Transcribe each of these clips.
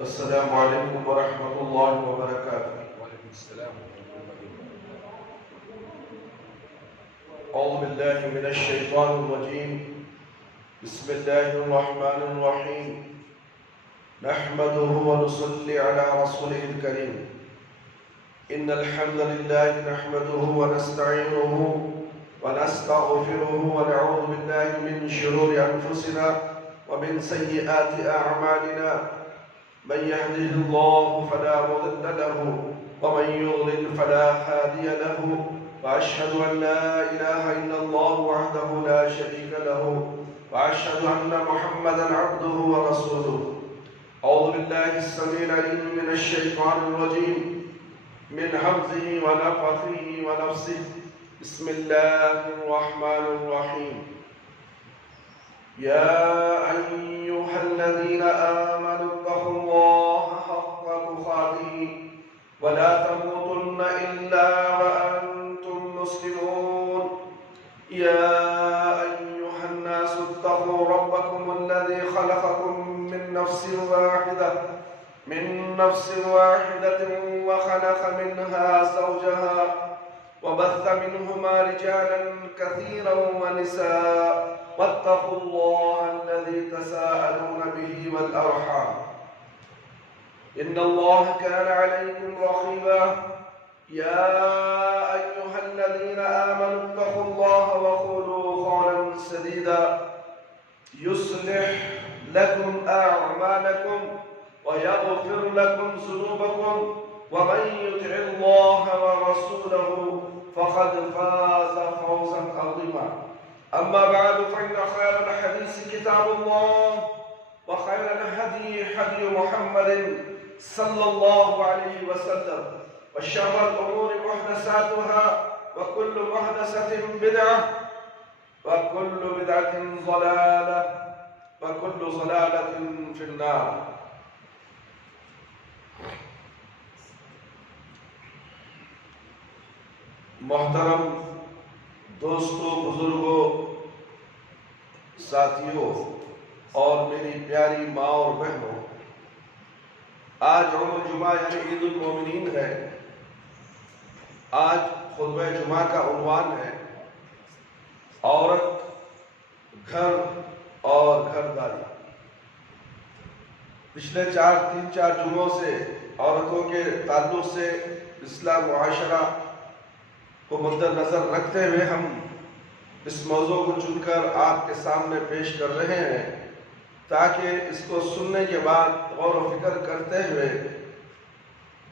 السلام علیکم ورحمۃ اللہ وبرکاتہ۔ وعلیکم السلام ورحمۃ اللہ وبرکاتہ۔ اعوذ باللہ من الشیطان الرجیم، بسم اللہ الرحمن الرحیم، نحمده ونصلي على رسوله الكريم، ان الحمد لله نحمده ونستعينه ونستغفره ونعوذ بالله من شرور انفسنا ومن سيئات اعمالنا، من يهده الله فلا مضل له ومن يضلل فلا هادي له، وأشهد أن لا إله إلا الله وحده لا شريك له، وأشهد أن محمدا عبده ورسوله۔ أعوذ بالله السميع العليم من الشيطان الرجيم، من همزه ونفخه ونفسه، بسم الله الرحمن الرحيم۔ يا أيها الذين آمنوا اتقوا الله حق تقاته ولا تموتن إلا وأنتم مسلمون۔ يا أيها الناس اتقوا ربكم الذي خلقكم من نفس واحدة وخلق منها زوجها وبث منهما رجالا كثيرا ونساء، واتقوا الله الذي تساءلون به والأرحام، إن الله كان عليكم رقيبا۔ يا أيها الذين آمنوا اتقوا الله وقولوا قولا سديدا يصلح لكم أعمالكم ويغفر لكم ذنوبكم، ومن يطع الله ورسوله فقد فاز فوزا عظيما۔ أما بعد، فإن خير الحديث كتاب الله، وخير الهدي هدي محمد صلى الله عليه وسلم، وشر الأمور محدثاتها، وكل محدثة بدعة، وكل بدعة ضلالة، وكل ضلالة في النار۔ محترم دوستوں، بزرگوں، ساتھیوں اور میری پیاری ماں اور بہنوں، آج یوم الجمعہ یعنی عید المومنین ہے۔ آج خطبہ جمعہ کا عنوان ہے عورت، گھر اور گھرداری۔ پچھلے تین چار جمعوں سے عورتوں کے تعلق سے اسلام معاشرہ کو مد نظر رکھتے ہوئے ہم اس موضوع کو چن کر آپ کے سامنے پیش کر رہے ہیں، تاکہ اس کو سننے کے بعد غور و فکر کرتے ہوئے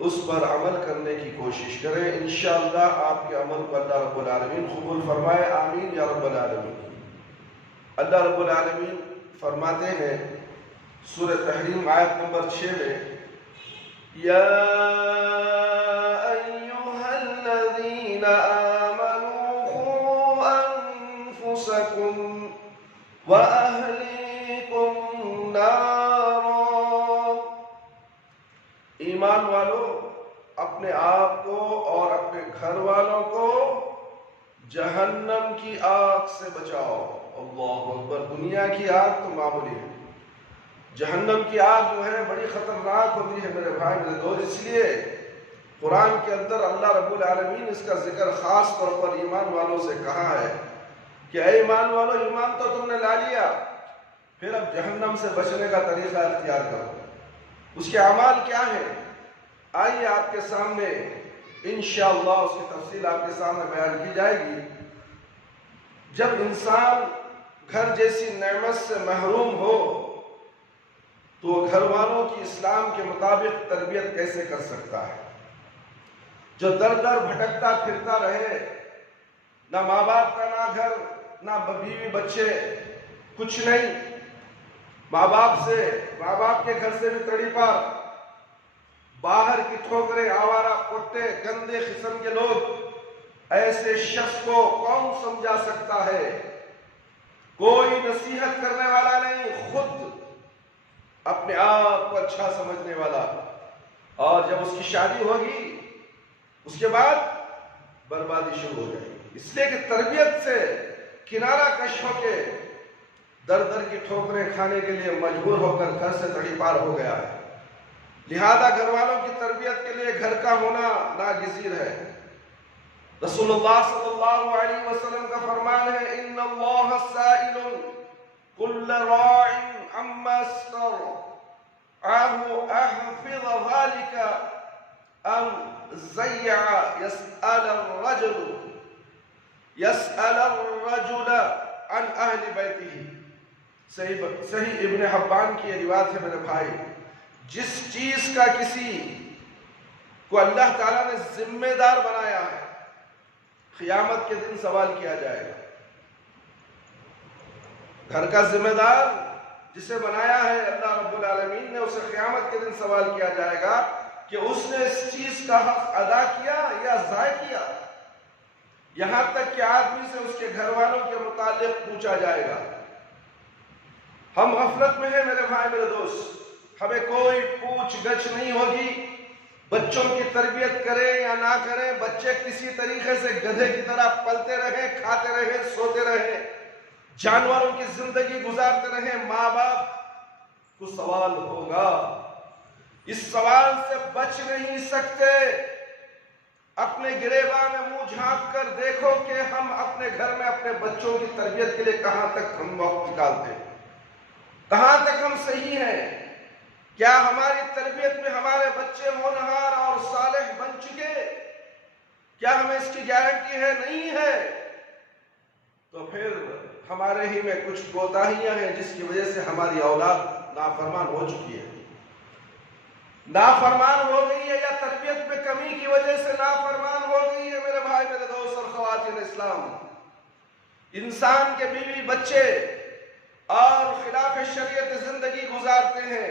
اس پر عمل کرنے کی کوشش کریں۔ انشاءاللہ آپ کے عمل کو اللہ رب العالمین قبول فرمائے، آمین یا رب العالمین۔ اللہ رب العالمین فرماتے ہیں سورہ تحریم آیت نمبر 6 میں، یا ایھا الذین آمنوا قوا انفسکم واہلیکم نارا۔ ایمان والو، اپنے آپ کو اور اپنے گھر والوں کو جہنم کی آگ سے بچاؤ۔ اللہ اکبر۔ دنیا کی آگ تو معمولی ہے، جہنم کی آگ جو ہے بڑی خطرناک ہوتی ہے میرے بھائی میرے دوست۔ اس لیے قرآن کے اندر اللہ رب العالمین اس کا ذکر خاص طور پر ایمان والوں سے کہا ہے کہ اے ایمان والو، ایمان تو تم نے لا لیا، پھر اب جہنم سے بچنے کا طریقہ اختیار کرو۔ اس کے اعمال کیا ہیں؟ آئیے آپ کے سامنے انشاءاللہ اس کی تفصیل آپ کے سامنے بیان کی جائے گی۔ جب انسان گھر جیسی نعمت سے محروم ہو تو وہ گھر والوں کی اسلام کے مطابق تربیت کیسے کر سکتا ہے؟ جو در در بھٹکتا پھرتا رہے، نہ ماں باپ کا نہ گھر، نہ بیوی بچے، کچھ نہیں، ماں باپ کے گھر سے بھی تڑی پار، باہر کی ٹھوکریں، آوارہ کتے، گندے قسم کے لوگ، ایسے شخص کو کون سمجھا سکتا ہے؟ کوئی نصیحت کرنے والا نہیں، خود اپنے آپ کو اچھا سمجھنے والا۔ اور جب اس کی شادی ہوگی اس کے بعد بربادی شروع ہو جائے گی۔ اس لیے کہ تربیت سے کنارہ کش ہو کے در در کی ٹھوکریں کھانے کے لیے مجبور ہو کر گھر سے تڑی پار ہو گیا ہے۔ لہذا گھر والوں کی تربیت کے لیے گھر کا ہونا ناگزیر ہے۔ رسول اللہ صلی اللہ علیہ وسلم کا فرمان ہے ان اللہ سائل کل راع عما استرعاه احفظ ذلك ام زیع يسأل الرجل عن اہل بیتہ۔ صحیح ابن حبان کی یہ روایت ہے میرے بھائی، جس چیز کا کسی کو اللہ تعالیٰ نے ذمہ دار بنایا ہے قیامت کے دن سوال کیا جائے گا۔ گھر کا ذمہ دار جسے بنایا ہے اللہ رب العالمین نے، اسے قیامت کے دن سوال کیا جائے گا کہ اس نے اس چیز کا حق ادا کیا یا ضائع کیا۔ یہاں تک کہ آدمی سے اس کے گھر والوں کے متعلق پوچھا جائے گا۔ ہم غفلت میں ہیں میرے بھائی میرے دوست، ہمیں کوئی پوچھ گچھ نہیں ہوگی بچوں کی تربیت کریں یا نہ کریں۔ بچے کسی طریقے سے گدھے کی طرح پلتے رہیں، کھاتے رہیں، سوتے رہیں، جانوروں کی زندگی گزارتے رہیں، ماں باپ کو سوال ہوگا۔ اس سوال سے بچ نہیں سکتے۔ اپنے گریباں میں منہ جھانک کر دیکھو کہ ہم اپنے گھر میں اپنے بچوں کی تربیت کے لیے کہاں تک ہم وقت نکالتے ہیں، کہاں تک ہم صحیح ہیں۔ کیا ہماری تربیت میں ہمارے بچے ہونہار اور صالح بن چکے؟ کیا ہمیں اس کی گارنٹی ہے؟ نہیں ہے۔ تو پھر ہمارے ہی میں کچھ کوتاہیاں ہیں جس کی وجہ سے ہماری اولاد نافرمان ہو چکی ہے، نافرمان ہو گئی ہے، یا تربیت میں کمی کی وجہ سے نافرمان ہو گئی ہے۔ میرے بھائی میرے دوست اور خواتین اسلام، انسان کے بیوی بچے اور خلاف شریعت زندگی گزارتے ہیں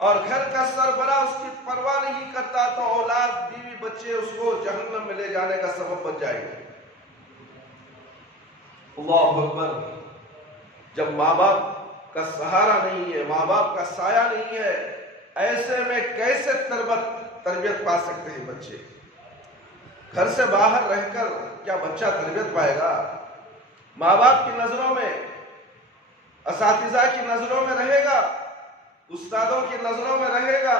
اور گھر کا سربراہ اس کی پرواہ نہیں کرتا، تو اولاد بیوی بچے اس کو جہنم میں لے جانے کا سبب بن جائیں گے۔ اللہ اکبر۔ جب ماں باپ کا سہارا نہیں ہے، ماں باپ کا سایہ نہیں ہے، ایسے میں کیسے تربیت پا سکتے ہیں بچے؟ گھر سے باہر رہ کر کیا بچہ تربیت پائے گا؟ ماں باپ کی نظروں میں، اساتذہ کی نظروں میں رہے گا، استادوں کی نظروں میں رہے گا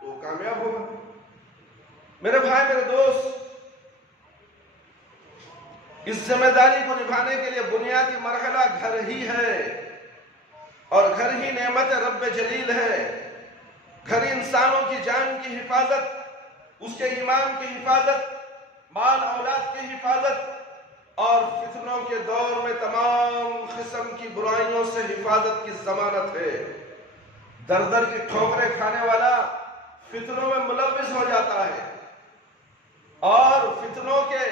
تو کامیاب ہوگا۔ میرے بھائی میرے دوست، اس ذمہ داری کو نبھانے کے لیے بنیادی مرحلہ گھر ہی ہے، اور گھر ہی نعمت رب جلیل ہے۔ گھر انسانوں کی جان کی حفاظت، اس کے ایمان کی حفاظت، مال اولاد کی حفاظت اور فتنوں کے دور میں تمام قسم کی برائیوں سے حفاظت کی ضمانت ہے۔ در در کی ٹھوکریں کھانے والا فتنوں میں ملوث ہو جاتا ہے اور فتنوں کے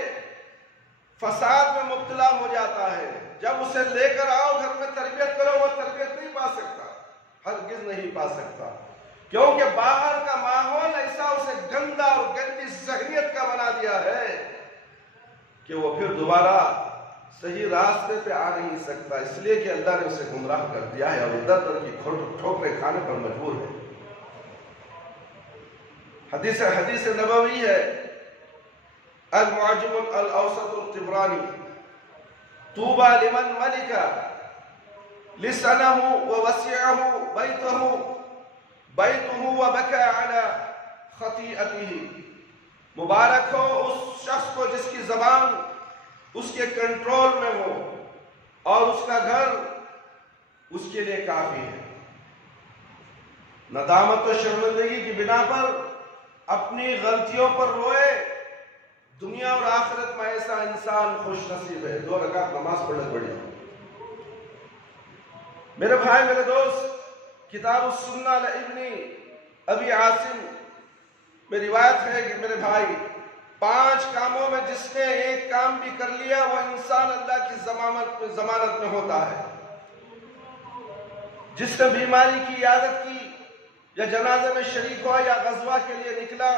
فساد میں مبتلا ہو جاتا ہے۔ جب اسے لے کر آؤ گھر میں تربیت کرو، وہ تربیت نہیں پا سکتا، ہرگز نہیں پا سکتا، کیونکہ باہر کا ماحول ایسا اسے گندا اور گندی ذہنیت کا بنا دیا ہے کہ وہ پھر دوبارہ صحیح راستے پہ آ نہیں سکتا، اس لیے کہ اللہ نے اسے گمراہ کر دیا ہے اور در در کی ٹھوکریں کھانے پر مجبور ہے۔ حدیث نبوی ہے، المعجم الاوسط الطبرانی، طوبى لمن ملك لسانه ووسعه بيته وبكى على خطيئته۔ مبارک ہو اس شخص کو جس کی زبان اس کے کنٹرول میں ہو اور اس کا گھر اس کے لیے کافی ہے۔ ندامت و شرمندگی کی بنا پر اپنی غلطیوں پر روئے، دنیا اور آخرت میں ایسا انسان خوش نصیب ہے۔ 2 رکعت نماز پڑھنے پڑی۔ میرے بھائی میرے دوست، کتاب السنہ لابن ابی عاصم میں روایت ہے کہ میرے بھائی 5 کاموں میں جس نے ایک کام بھی کر لیا وہ انسان اللہ کی ضمانت میں ہوتا ہے۔ جس نے بیماری کی عیادت کی، یا جنازے میں شریک ہوا، یا غزوہ کے لیے نکلا،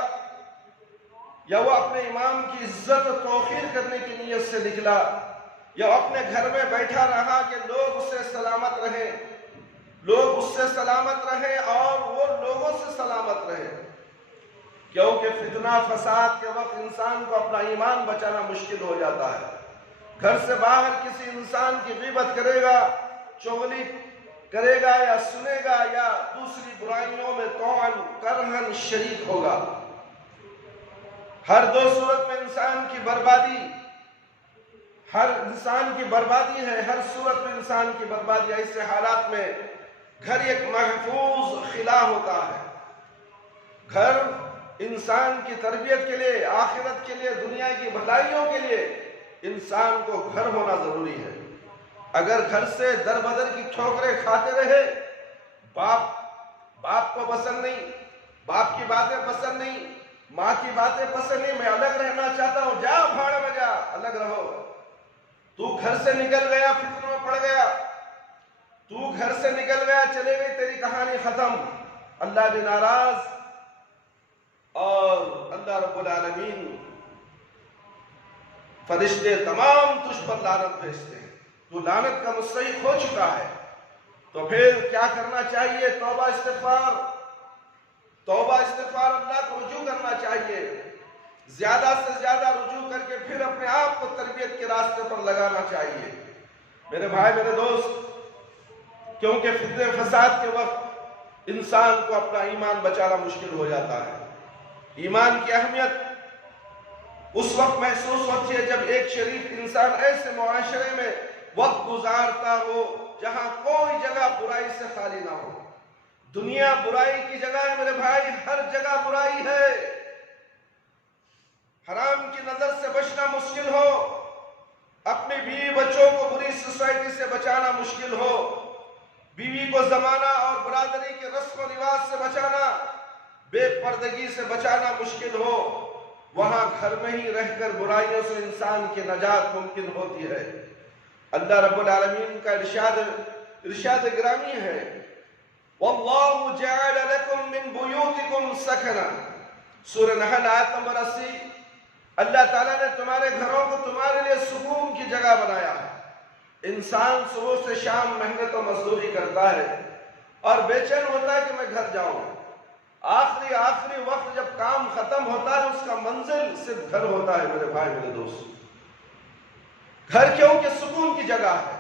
یا وہ اپنے امام کی عزت و توقیر کرنے کی نیت سے نکلا، یا اپنے گھر میں بیٹھا رہا کہ لوگ اس سے سلامت رہیں، لوگ اس سے سلامت رہیں اور وہ لوگوں سے سلامت رہیں، کیونکہ فتنہ فساد کے وقت انسان کو اپنا ایمان بچانا مشکل ہو جاتا ہے۔ گھر سے باہر کسی انسان کی غیبت کرے گا، چغلی کرے گا یا سنے گا یا دوسری برائیوں میں طعن کرہن شریک ہوگا۔ ہر دو صورت میں انسان کی بربادی، ہر انسان کی بربادی ہے، ہر صورت میں انسان کی بربادی ہے۔ ایسے حالات میں گھر ایک محفوظ خلا ہوتا ہے۔ گھر انسان کی تربیت کے لیے، آخرت کے لیے، دنیا کی بھلائیوں کے لیے انسان کو گھر ہونا ضروری ہے۔ اگر گھر سے در بدر کی ٹھوکریں کھاتے رہے، باپ کو پسند نہیں، باپ کی باتیں پسند نہیں، ماں کی باتیں پسند نہیں، میں الگ رہنا چاہتا ہوں، جا بھاڑ میں جا، الگ رہو۔ تو گھر سے نکل گیا، فتنوں میں پڑ گیا، تو گھر سے نکل گیا، چلے گئی، تیری کہانی ختم، اللہ بھی ناراض اور اللہ رب العالمین فرشتے تمام تجھ پر لعنت بھیجتے ہیں، تو لعنت کا مستحق ہو چکا ہے۔ تو پھر کیا کرنا چاہیے؟ توبہ استغفار، توبہ استغفار، اللہ کو رجوع کرنا چاہیے، زیادہ سے زیادہ رجوع کر کے پھر اپنے آپ کو تربیت کے راستے پر لگانا چاہیے۔ میرے بھائی، میرے دوست، کیونکہ فتنہ فساد کے وقت انسان کو اپنا ایمان بچانا مشکل ہو جاتا ہے۔ ایمان کی اہمیت اس وقت محسوس ہوتی ہے جب ایک شریف انسان ایسے معاشرے میں وقت گزارتا ہو جہاں کوئی جگہ برائی سے خالی نہ ہو۔ دنیا برائی کی جگہ ہے میرے بھائی، ہر جگہ برائی ہے۔ حرام کی نظر سے بچنا مشکل ہو، اپنی بیوی بچوں کو بری سوسائٹی سے بچانا مشکل ہو، بیوی کو زمانہ اور برادری کے رسم و رواج سے بچانا، بے پردگی سے بچانا مشکل ہو، وہاں گھر میں ہی رہ کر برائیوں سے انسان کی نجات ممکن ہوتی ہے۔ اللہ رب العالمین کا ارشاد گرامی ہے، وَاللَّهُ جَعَلَ لَكُم مِّن بُيُوتِكُمْ سَكَنًا، سورہ نحل آیت نمبر 80۔ اللہ تعالیٰ نے تمہارے گھروں کو تمہارے لیے سکون کی جگہ بنایا ہے۔ انسان صبح سے شام محنت و مزدوری کرتا ہے اور بے چین ہوتا ہے کہ میں گھر جاؤں۔ آخری وقت جب کام ختم ہوتا ہے، اس کا منزل صرف گھر ہوتا ہے میرے بھائی، میرے دوست۔ گھر کیونکہ سکون کی جگہ ہے،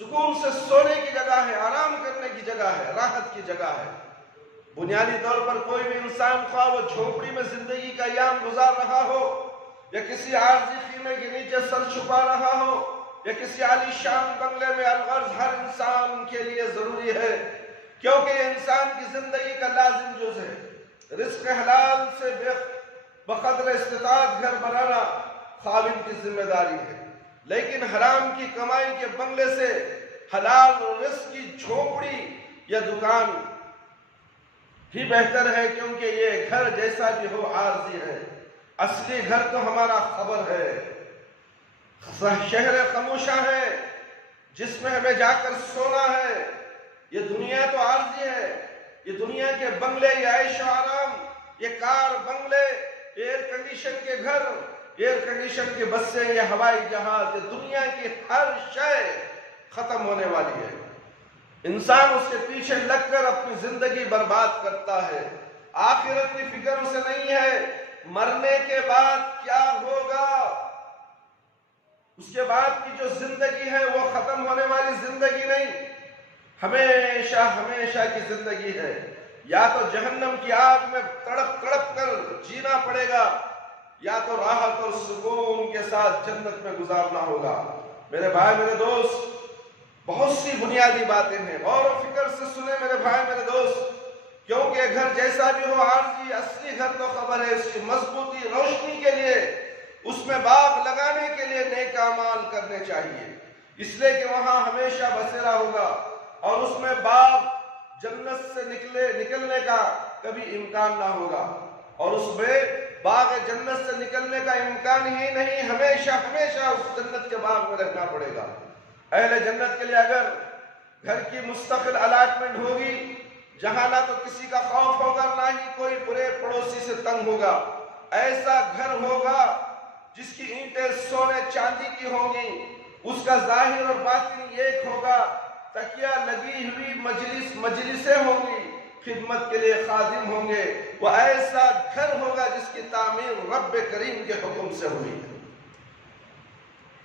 سکون سے سونے کی جگہ ہے، آرام کرنے کی جگہ ہے، راحت کی جگہ ہے۔ بنیادی طور پر کوئی بھی انسان، خواہ وہ جھوپڑی میں زندگی کا ایام گزار رہا ہو یا کسی عارضی خیمے کے نیچے سر چھپا رہا ہو یا کسی عالی شان بنگلے میں، الغرض ہر انسان کے لیے ضروری ہے، کیونکہ یہ انسان کی زندگی کا لازم جز ہے۔ رزق حلال سے بقدر استطاعت گھر بنانا خاوند کی ذمہ داری ہے، لیکن حرام کی کمائی کے بنگلے سے حلال رزق کی جھوپڑی یا دکان ہی بہتر ہے، کیونکہ یہ گھر جیسا بھی ہو عارضی ہے، اصلی گھر تو ہمارا خبر ہے، شہر خاموشہ ہے جس میں ہمیں جا کر سونا ہے۔ یہ دنیا تو عارضی ہے، یہ دنیا کے بنگلے، یہ عیش و آرام، یہ کار بنگلے، ایئر کنڈیشن کے گھر، ایئر کنڈیشن کے بسیں، یہ ہوائی جہاز، یہ دنیا کی ہر شے ختم ہونے والی ہے۔ انسان اس کے پیچھے لگ کر اپنی زندگی برباد کرتا ہے، آخرت کی فکر اسے نہیں ہے، مرنے کے بعد کیا ہوگا، اس کے بعد کی جو زندگی ہے وہ ختم ہونے والی زندگی نہیں، ہمیشہ ہمیشہ کی زندگی ہے۔ یا تو جہنم کی آگ میں تڑپ تڑپ کر جینا پڑے گا، یا تو راحت اور سکون کے ساتھ جنت میں گزارنا ہوگا۔ میرے بھائی، میرے دوست، بہت سی بنیادی باتیں ہیں، غور و فکر سے سنیں میرے بھائی، میرے دوست، کیونکہ گھر جیسا بھی ہو عارضی، اصلی گھر تو خبر ہے، اس کی مضبوطی، روشنی کے لیے، اس میں باغ لگانے کے لیے نیک اعمال کرنے چاہیے، اس لیے کہ وہاں ہمیشہ بسیرا ہوگا اور اس میں باغ جنت سے نکلنے کا کبھی امکان نہ ہوگا، اور اس میں باغ جنت سے نکلنے کا امکان ہی نہیں، ہمیشہ ہمیشہ اس جنت کے باغ میں رہنا پڑے گا۔ اہل جنت کے لیے اگر گھر کی مستقل الاٹمنٹ ہوگی، جہاں نہ تو کسی کا خوف ہوگا، نہ ہی کوئی برے پڑوسی سے تنگ ہوگا، ایسا گھر ہوگا جس کی اینٹیں سونے چاندی کی ہوں گی، اس کا ظاہر اور باطن ایک ہوگا، تکیہ لگی ہوئی مجلسیں ہوں گی، خدمت کے لیے خادم ہوں گے، وہ ایسا گھر ہوگا جس کی تعمیر رب کریم کے حکم سے ہوئی ہے۔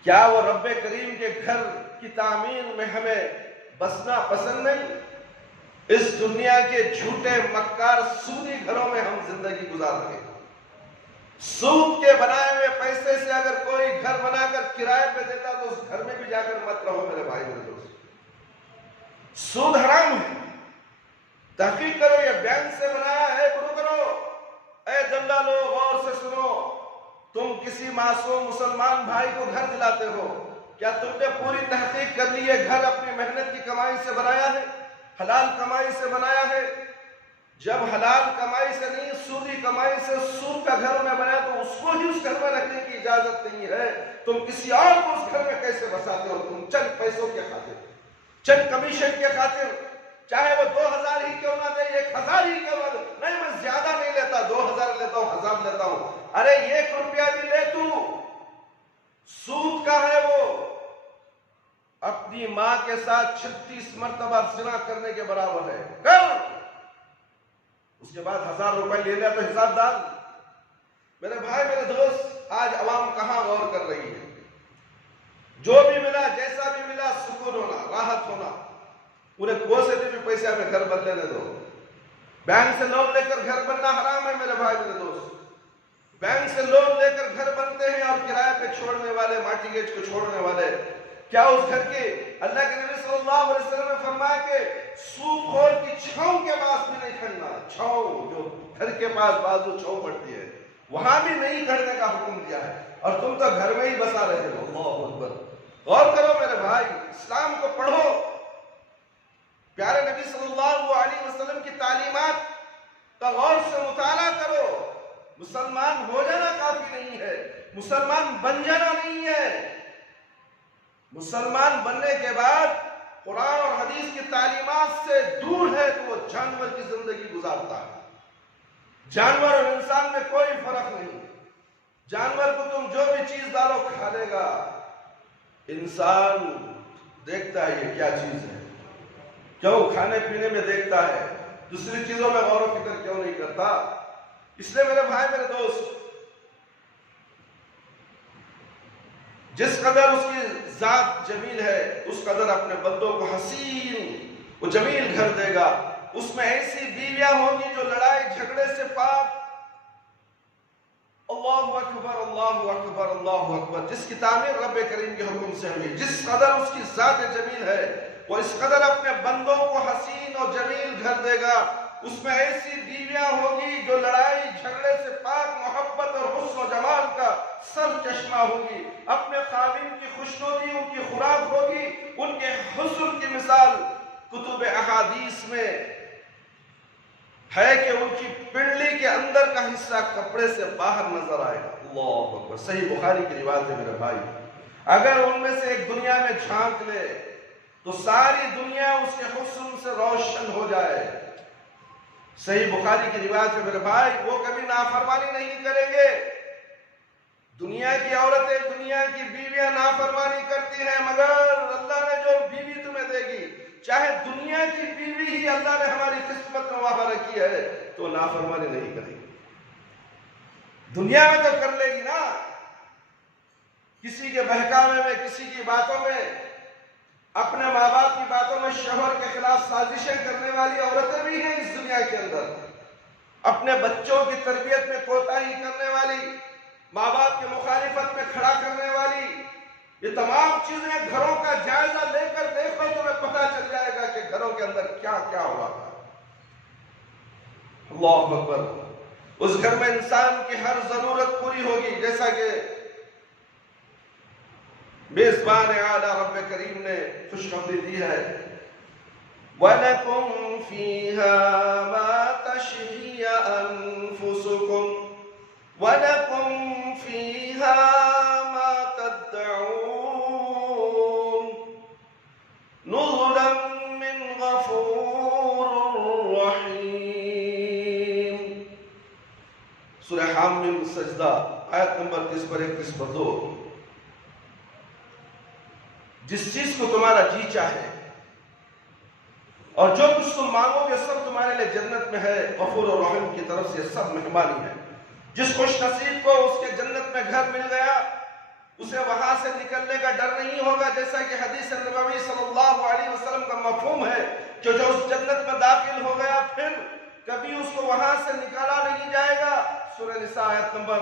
کیا وہ رب کریم کے گھر کی تعمیر میں ہمیں بسنا پسند نہیں؟ اس دنیا کے جھوٹے مکار سودی گھروں میں ہم زندگی گزار رہے ہیں۔ سود کے بنائے ہوئے پیسے سے اگر کوئی گھر بنا کر کرائے پہ دیتا تو اس گھر میں بھی جا کر مت رہو میرے بھائی میرے دوست۔ سود حرام ہے، تحقیق کرو یہ بینک سے بنایا ہے، گرو کرو۔ اے دلالو غور سے سنو، تم کسی معصوم مسلمان بھائی کو گھر دلاتے ہو، کیا تم نے پوری تحقیق کر لی یہ گھر اپنی محنت کی کمائی سے بنایا ہے، حلال کمائی سے بنایا ہے؟ جب حلال کمائی سے نہیں، سودی کمائی سے سود کا گھر میں بنا تو اس کو ہی اس گھر میں رکھنے کی اجازت نہیں ہے۔ تم کسی اور کو اس گھر میں کیسے بساتے ہو؟ تم چند پیسوں کے خاطر، چند کمیشن کے خاطر، چاہے وہ 2000 ہی کیوں نہ دے، 1000 ہی کیوں نہ دے، نہیں میں زیادہ نہیں لیتا، 2000 لیتا ہوں، 1000 لیتا ہوں، ارے 1 روپیہ بھی لے تو سود کا ہے، وہ اپنی ماں کے ساتھ 36 مرتبہ زنا کرنے کے برابر ہے، کر اس کے بعد 1000 روپے لے لیا تو حساب ڈال۔ میرے بھائی میرے دوست، آج عوام کہاں غور کر رہی ہے؟ جو بھی ملا، جیسا بھی ملا، سکون ہونا، راحت ہونا، انہیں کو سے بھی پیسے ہمیں گھر بن لینے دو۔ بینک سے لون لے کر گھر بننا حرام ہے میرے بھائی میرے دوست۔ بینک سے لون لے کر گھر بنتے ہیں اور کرائے پہ چھوڑنے والے، ماٹی گیج کو چھوڑنے والے، کیا اس گھر کے اللہ کے نبی صلی اللہ علیہ وسلم نے فرمایا کہ سود خور کی چھاؤں کے پاس بھی نہیں کھڑنا، چھاؤں جو گھر کے پاس بازو چھاؤں پڑتی ہے وہاں بھی نہیں کھڑنے کا حکم دیا ہے، اور تم تو گھر میں ہی بسا رہے ہو۔ اللہ اکبر، غور کرو میرے بھائی، اسلام کو پڑھو، پیارے نبی صلی اللہ علیہ وسلم کی تعلیمات کا غور سے مطالعہ کرو۔ مسلمان ہو جانا کافی نہیں ہے، مسلمان بن جانا نہیں ہے۔ مسلمان بننے کے بعد قرآن اور حدیث کی تعلیمات سے دور ہے تو وہ جانور کی زندگی گزارتا ہے۔ جانور اور انسان میں کوئی فرق نہیں، جانور کو تم جو بھی چیز ڈالو کھا لے گا، انسان دیکھتا ہے یہ کیا چیز ہے، کیوں کھانے پینے میں دیکھتا ہے، دوسری چیزوں میں غور و فکر کیوں نہیں کرتا؟ اس لیے میرے بھائی میرے دوست، جس قدر اس کی ذات جمیل ہے اس قدر اپنے بندوں کو حسین و جمیل گھر دے گا۔ اس میں ایسی بیویاں ہوں گی جو لڑائی جھگڑے سے پاک، اللہ اکبر اللہ اکبر اللہ اکبر، جس کی تعمیر رب کریم کے حکم سے ہوئی۔ جس قدر اس کی ذات جمیل ہے وہ اس قدر اپنے بندوں کو حسین اور جمیل گھر دے گا۔ اس میں ایسی بیویاں ہوگی جو لڑائی جھگڑے سے پاک، محبت اور حسن و جمال کا سر چشمہ ہوگی۔ اپنے خاوند کی خوشنودی ان کی خوراک ہوگی۔ ان کے حسن کی مثال کتب احادیث میں ہے کہ ان کی پنڈلی کے اندر کا حصہ کپڑے سے باہر نظر آئے گا۔ اللہ اکبر، صحیح بخاری کی روایت ہے میرے بھائی۔ اگر ان میں سے ایک دنیا میں جھانک لے تو ساری دنیا اس کے حسن سے روشن ہو جائے۔ صحیح بخاری کی روایت ہے میرے بھائی، وہ کبھی نافرمانی نہیں کریں گے۔ دنیا کی عورتیں، دنیا کی بیویاں نافرمانی کرتی ہیں، مگر اللہ نے جو بیوی تمہیں دے گی، چاہے دنیا کی بیوی ہی اللہ نے ہماری قسمت میں وہاں رکھی ہے، تو نافرمانی نہیں کرے گی۔ دنیا میں تو کر لے گی نا، کسی کے بہکاوے میں، کسی کی باتوں میں، اپنے ماں باپ کی باتوں میں شوہر کے خلاف سازشیں کرنے والی عورتیں بھی ہیں اس دنیا کے اندر، اپنے بچوں کی تربیت میں کوتاہی کرنے والی، ماں باپ کی مخالفت میں کھڑا کرنے والی، یہ تمام چیزیں گھروں کا جائزہ لے کر دیکھو تمہیں پتہ چل جائے گا کہ گھروں کے اندر کیا کیا ہوا تھا۔ اللہ اکبر، اس گھر میں انسان کی ہر ضرورت پوری ہوگی، جیسا کہ میزبان اعلیٰ رب کریم نے خوشخبری دی ہے، وَلَكُمْ فِيهَا مَا تَشْتَهِي أَنفُسُكُمْ وَلَكُمْ فِيهَا مَا تَدَّعُونَ نُزُلًا مِّنْ غَفُورٍ رَّحِيمٍ۔ سورہ حامیم سجدہ آیت نمبر 30 پر 31 پر 2۔ جس چیز کو تمہارا جی چاہے اور جو کچھ تم مانگو گے سب تمہارے لیے جنت میں ہے، غفور و رحیم کی طرف سے سب مہربانی ہے۔ جس خوش نصیب کو اس کے جنت میں گھر مل گیا اسے وہاں سے نکلنے کا ڈر نہیں ہوگا، جیسا کہ حدیث نبوی صلی اللہ علیہ وسلم کا مفہوم ہے کہ جو اس جنت میں داخل ہو گیا پھر کبھی اس کو وہاں سے نکالا نہیں جائے گا۔ سورہ نساء آیت نمبر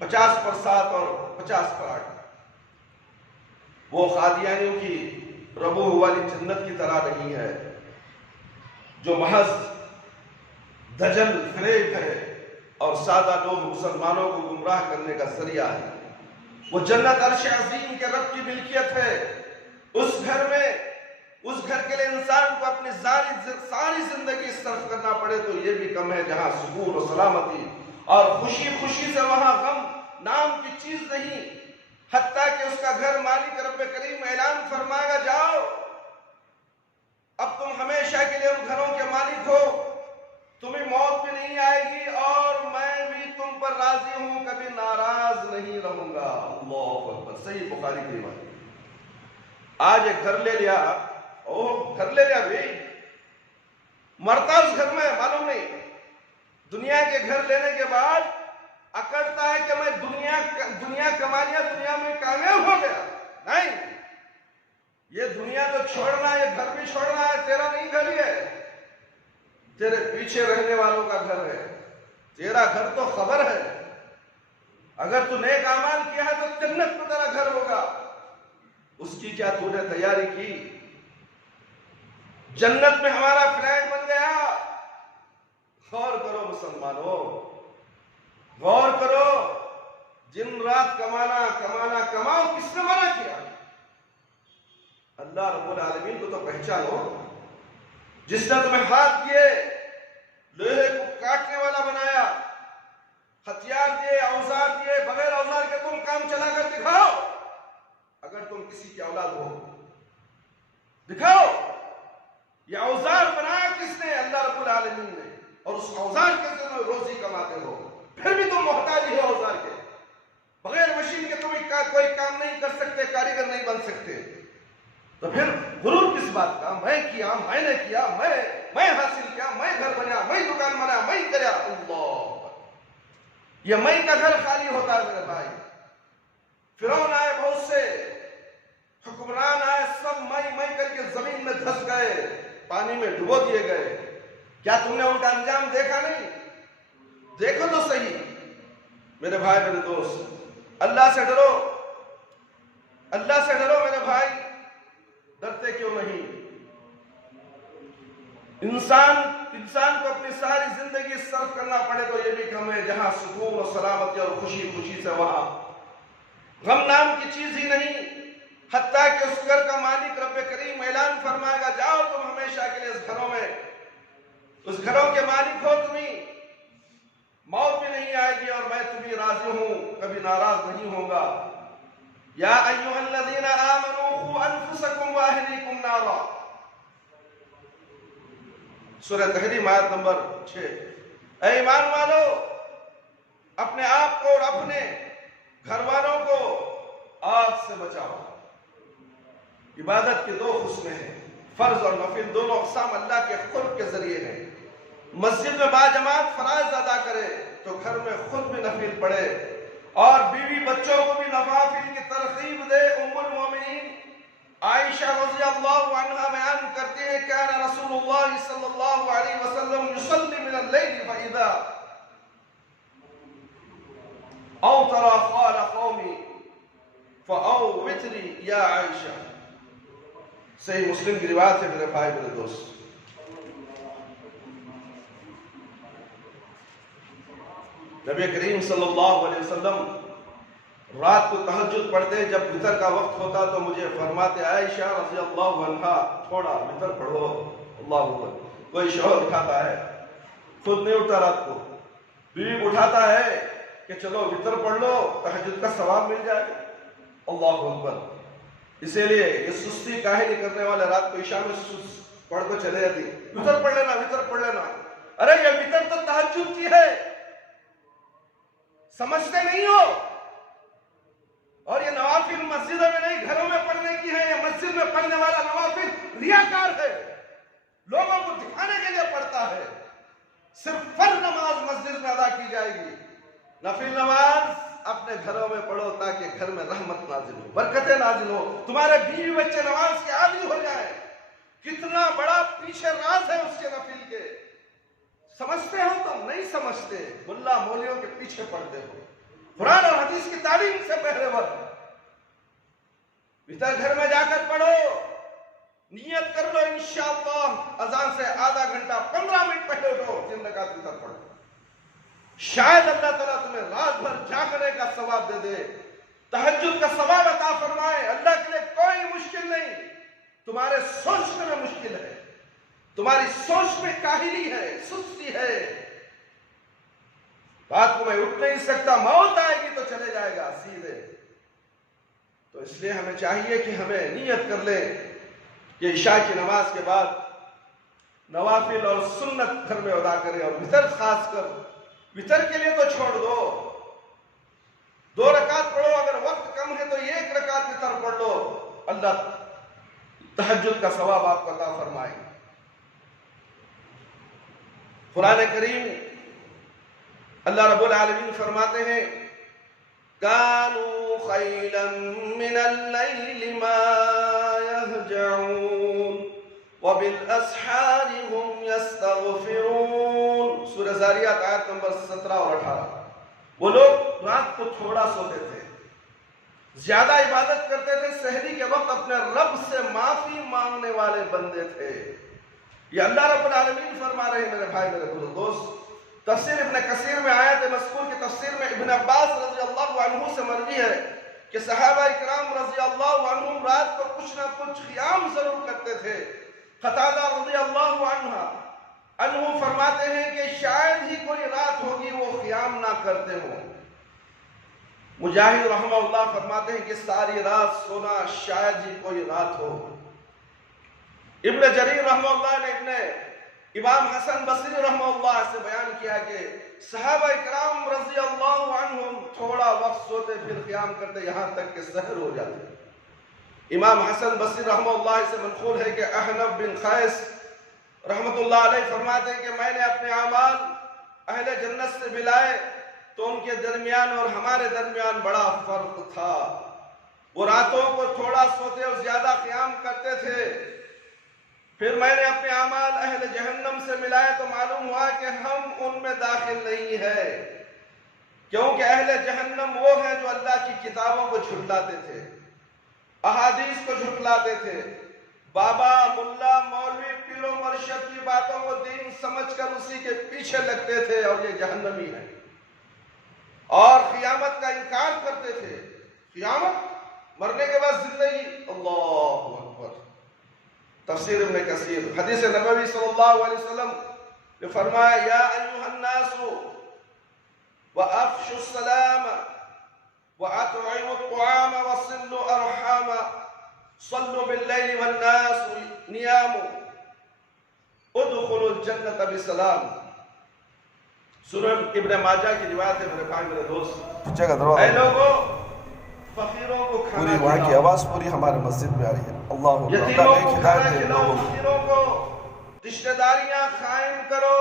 50/7 اور 50/8۔ وہ قادیانیوں کی ربو والی جنت کی طرح نہیں ہے جو محض دجل فریب ہے اور سادہ لوگ مسلمانوں کو گمراہ کرنے کا ذریعہ ہے۔ وہ جنت عرش عظیم کے رب کی ملکیت ہے۔ اس گھر کے لیے انسان کو اپنی ساری زندگی صرف کرنا پڑے تو یہ بھی کم ہے، جہاں سکون و سلامتی اور خوشی سے وہاں غم نام کی چیز نہیں، حتیٰ کہ اس کا گھر مالک رب کریم اعلان فرمائے گا جاؤ اب تم ہمیشہ کے لیے ان گھروں کے مالک ہو، تمہیں موت بھی نہیں آئے گی اور میں بھی تم پر راضی ہوں، کبھی ناراض نہیں رہوں گا۔ اللہ اکبر، صحیح بخاری کی روایت۔ آج ایک گھر لے لیا، گھر لے لیا بھی مرتا اس گھر میں معلوم نہیں، دنیا کے گھر لینے کے بعد اکڑتا ہے کہ میں دنیا کما لیا، دنیا میں کامیاب ہو گیا۔ نہیں، یہ دنیا تو چھوڑنا ہے، یہ گھر بھی چھوڑنا ہے، تیرا نہیں گھر ہی ہے، تیرے پیچھے رہنے والوں کا گھر ہے، تیرا گھر تو خبر ہے۔ اگر تو نیک اعمال کیا ہے تو جنت میں تیرا گھر ہوگا، اس کی کیا تو نے تیاری کی؟ جنت میں ہمارا فلیٹ بن گیا۔ غور کرو مسلمانوں، غور کرو، دن رات کماؤ، کس نے منع کیا؟ اللہ رب العالمین کو تو پہچانو، جس نے تمہیں ہاتھ دیے، لوہے کو کاٹنے والا بنایا، ہتھیار دیے، اوزار دیے، بغیر اوزار کے تم کام چلا کر دکھاؤ۔ اگر تم کسی کی اولاد ہو دکھاؤ، یہ اوزار بنایا کس نے؟ اللہ رب العالمین نے، اور اس اوزار کے ذریعے روزی کماتے ہو، پھر بھی تم محتاج ہو اوزار کے، بغیر مشین کے تم کوئی کام نہیں کر سکتے، کاریگر نہیں بن سکتے، تو پھر غرور کس بات کا؟ میں کیا، میں نے کیا، میں حاصل کیا، میں گھر بنایا، میں دکان بنایا، میں کریا۔ اللہ، یہ میں کا گھر خالی ہوتا ہے میرے بھائی۔ فرعون آئے، بہت سے حکمران آئے، سب میں کر کے زمین میں دھس گئے، پانی میں ڈبو دیے گئے۔ کیا تم نے ان کا انجام دیکھا نہیں؟ دیکھو تو صحیح میرے بھائی، میرے دوست، اللہ سے ڈرو، اللہ سے ڈرو میرے بھائی، ڈرتے کیوں نہیں؟ انسان کو اپنی ساری زندگی صرف کرنا پڑے تو یہ بھی کم ہے، جہاں سکون و سلامتی اور خوشی سے وہاں غم نام کی چیز ہی نہیں، حتیٰ کہ اس گھر کا مالک رب کریم اعلان فرمائے گا جاؤ تم ہمیشہ کے لیے اس گھروں میں، اس گھروں کے مالک ہو، تمہیں موت بھی نہیں آئے گی اور میں تمہیں راضی ہوں، کبھی ناراض نہیں ہوں گا۔ یا ایھا الذین آمنوا قوا انفسکم واہلیکم نارا، سورہ تحریم آیت نمبر 6۔ اے ایمان والو، اپنے آپ کو اور اپنے گھر والوں کو آگ سے بچاؤ۔ عبادت کے دو قسمیں ہیں، فرض اور نفل، دونوں اقسام اللہ کے قرب کے ذریعے ہیں۔ مسجد میں باجماعت فرائض ادا کرے تو گھر میں خود بھی نفل پڑھے اور بیوی بچوں کو بھی نوافل کی ترغیب دے۔ ام المومنین عائشہ رضی اللہ عنہا بیان کرتے ہیں کان رسول اللہ صلی اللہ علیہ وسلم یصلی من اللیل فاذا اوتر قال قومی فاوتری یا عائشہ۔ صحیح مسلم کی روایت ہے میرے بھائی، میرے دوست۔ نبی کریم صلی اللہ علیہ وسلم رات کو تہجد پڑھتے، جب وتر کا وقت ہوتا تو مجھے فرماتے عائشہ رضی اللہ عنہا تھوڑا وتر پڑھو۔ اللہ اکبر، کوئی شوہر اٹھاتا ہے، خود نہیں اٹھتا، رات کو بیوی اٹھاتا ہے کہ چلو وتر پڑھ لو، تہجد کا ثواب مل جائے گا۔ اللہ اکبر، اسی لیے یہ سستی کاہلی کرنے والے رات کو عشاء میں پڑھ کو چلے جاتی، وتر پڑھ لینا، وتر پڑھ لینا۔ ارے یہ وتر تو تہجد کی ہے، سمجھتے نہیں ہو؟ اور یہ نوافل مسجدوں میں نہیں، گھروں میں پڑھنے کی ہے۔ یہ مسجد میں پڑھنے والا نوافل ریاکار ہے، لوگوں کو دکھانے کے لیے پڑھتا ہے۔ صرف فرض نماز مسجد میں ادا کی جائے گی، نفل نماز اپنے گھروں میں پڑھو تاکہ گھر میں رحمت نازل ہو، برکتیں نازل ہو، تمہارے بیوی بچے نماز کے عادی ہو جائیں۔ کتنا بڑا پیچھے راز ہے اس کے نفل کے، سمجھتے ہو تم؟ نہیں سمجھتے، ملا مولیوں کے پیچھے پڑھتے ہو۔ قرآن اور حدیث کی تعلیم سے بہرے وقت وطر گھر میں جا کر پڑھو، نیت کر لو انشاءاللہ اذان سے آدھا گھنٹہ 15 منٹ پہلے اٹھو، 3 رکعت وطر پڑھو، شاید اللہ تعالیٰ تمہیں رات بھر جاگنے کا ثواب دے دے، تہجد کا ثواب عطا فرمائے۔ اللہ کے لیے کوئی مشکل نہیں، تمہارے سوچنے میں مشکل ہے، تمہاری سوچ میں کاہلی ہے، سستی ہے، رات کو میں اٹھ نہیں سکتا، موت آئے گی تو چلے جائے گا سیدھے۔ تو اس لیے ہمیں چاہیے کہ ہمیں نیت کر لیں کہ عشاء کی نماز کے بعد نوافل اور سنت گھر میں ادا کریں، اور وتر خاص کر وتر کے لیے تو چھوڑ دو، 2 رکعت پڑھو، اگر وقت کم ہے تو 1 رکعت وتر پڑھ لو، اللہ تہجد کا ثواب آپ کو عطا فرمائے۔ قرآن کریم اللہ رب العالمین فرماتے ہیں كانوا خيلا من الليل ما يهجعون وبالأسحار هم يستغفرون، سورہ زاریات آیت نمبر 17 اور 18۔ وہ لوگ رات کو تھوڑا سوتے تھے، زیادہ عبادت کرتے تھے، سحری کے وقت اپنے رب سے معافی مانگنے والے بندے تھے۔ یہ اللہ رب العالمین فرما رہے ہیں میرے بھائی میرے دوست۔ تفسیر ابن کثیر میں آیت مذکور کی تفسیر میں ابن عباس رضی اللہ عنہ سے مروی ہے کہ صحابہ اکرام رضی اللہ عنہم رات کو کچھ نہ کچھ قیام ضرور کرتے تھے۔ قتادہ رضی اللہ عنہ فرماتے ہیں کہ شاید ہی کوئی رات ہوگی وہ قیام نہ کرتے ہوں۔ مجاہد رحمہ اللہ فرماتے ہیں کہ ساری رات سونا شاید ہی کوئی رات ہو۔ ابن جریر رحمہ اللہ نے امام حسن بصری رحمہ اللہ سے بیان کیا کہ صحابہ اکرام رضی اللہ عنہم تھوڑا وقت سوتے پھر قیام کرتے یہاں تک کہ سحر ہو جاتے۔ امام حسن بصری رحمہ اللہ سے منقول ہے کہ احنف بن قیس رحمت اللہ علیہ فرماتے ہیں کہ میں نے اپنے اعمال اہل جنت سے ملائے تو ان کے درمیان اور ہمارے درمیان بڑا فرق تھا۔ وہ راتوں کو تھوڑا سوتے اور زیادہ قیام کرتے تھے، پھر میں نے اپنے اعمال اہل جہنم سے ملائے تو معلوم ہوا کہ ہم ان میں داخل نہیں ہے، کیونکہ اہل جہنم وہ ہیں جو اللہ کی کتابوں کو جھٹلاتے تھے، احادیث کو جھٹلاتے تھے، بابا ملا مولوی پیر و مرشد کی باتوں کو دین سمجھ کر اسی کے پیچھے لگتے تھے، اور یہ جہنمی ہے، اور قیامت کا انکار کرتے تھے۔ قیامت مرنے کے بعد زندگی، اللہ اکبر۔ تفسیر ابن کثیر حدیث نبوی صلی اللہ علیہ وسلم نے فرمایا یا ایھا الناس وافشوا السلام واطعموا الطعام وصلوا ارحام صلوا باللیل والناس نیام ادخلوا الجنة بسلام۔ سنن ابن ماجہ کی روایت ہے میرے بھائی میرے دوست۔ اے لوگوں، فقیروں کو کھانا پوری وہاں کی آواز پوری ہمارے مسجد میں آ رہی ہے۔ اللہ یتیموں کو کھانا کھلاؤ، فقیروں کو، رشتہ داریاں قائم کرو،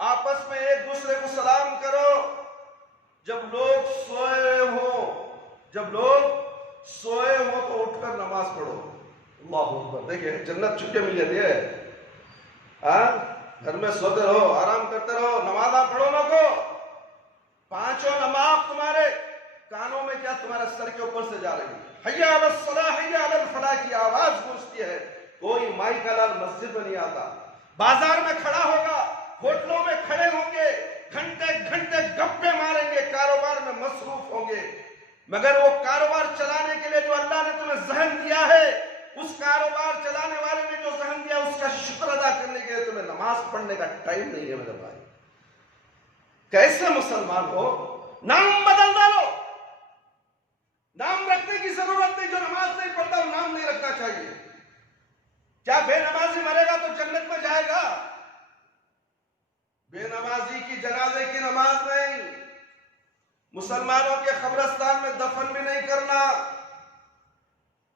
آپس میں ایک دوسرے کو سلام کرو، جب لوگ سوئے ہوں تو اٹھ کر نماز پڑھو۔ اللہ اکبر۔ دیکھیں جنت چھٹے مل جاتی ہے، گھر میں سوتے رہو، آرام کرتے رہو، نمازاں پڑھو نہ کو، 5 نماز تمہارے کانوں میں کیا تمہارے سر کے اوپر سے جا رہی ہے، حی علی الصلاح حی علی الفلاح کی آواز گونجتی ہے، کوئی مائی کا لال مسجد میں نہیں آتا، بازار میں کھڑا ہوگا، ہوٹلوں میں کھڑے ہوں گے، گھنٹے گھنٹے گپے ماریں گے، کاروبار میں مصروف ہوں گے، مگر وہ کاروبار چلانے کے لیے جو اللہ نے تمہیں ذہن دیا ہے، اس کاروبار چلانے والے نے جو ذہن دیا اس کا شکر ادا کرنے کے لیے تمہیں نماز پڑھنے کا ٹائم نہیں ہے میرے بھائی۔ کیسے مسلمان ہو؟ نام بدل ڈالو، نام رکھنے کی ضرورت نہیں، جو نماز نہیں پڑھتا وہ نام نہیں رکھنا چاہیے۔ کیا بے نمازی مرے گا تو جنت میں جائے گا؟ بے نمازی کی جنازے کی نماز نہیں، مسلمانوں کے قبرستان میں دفن بھی نہیں کرنا،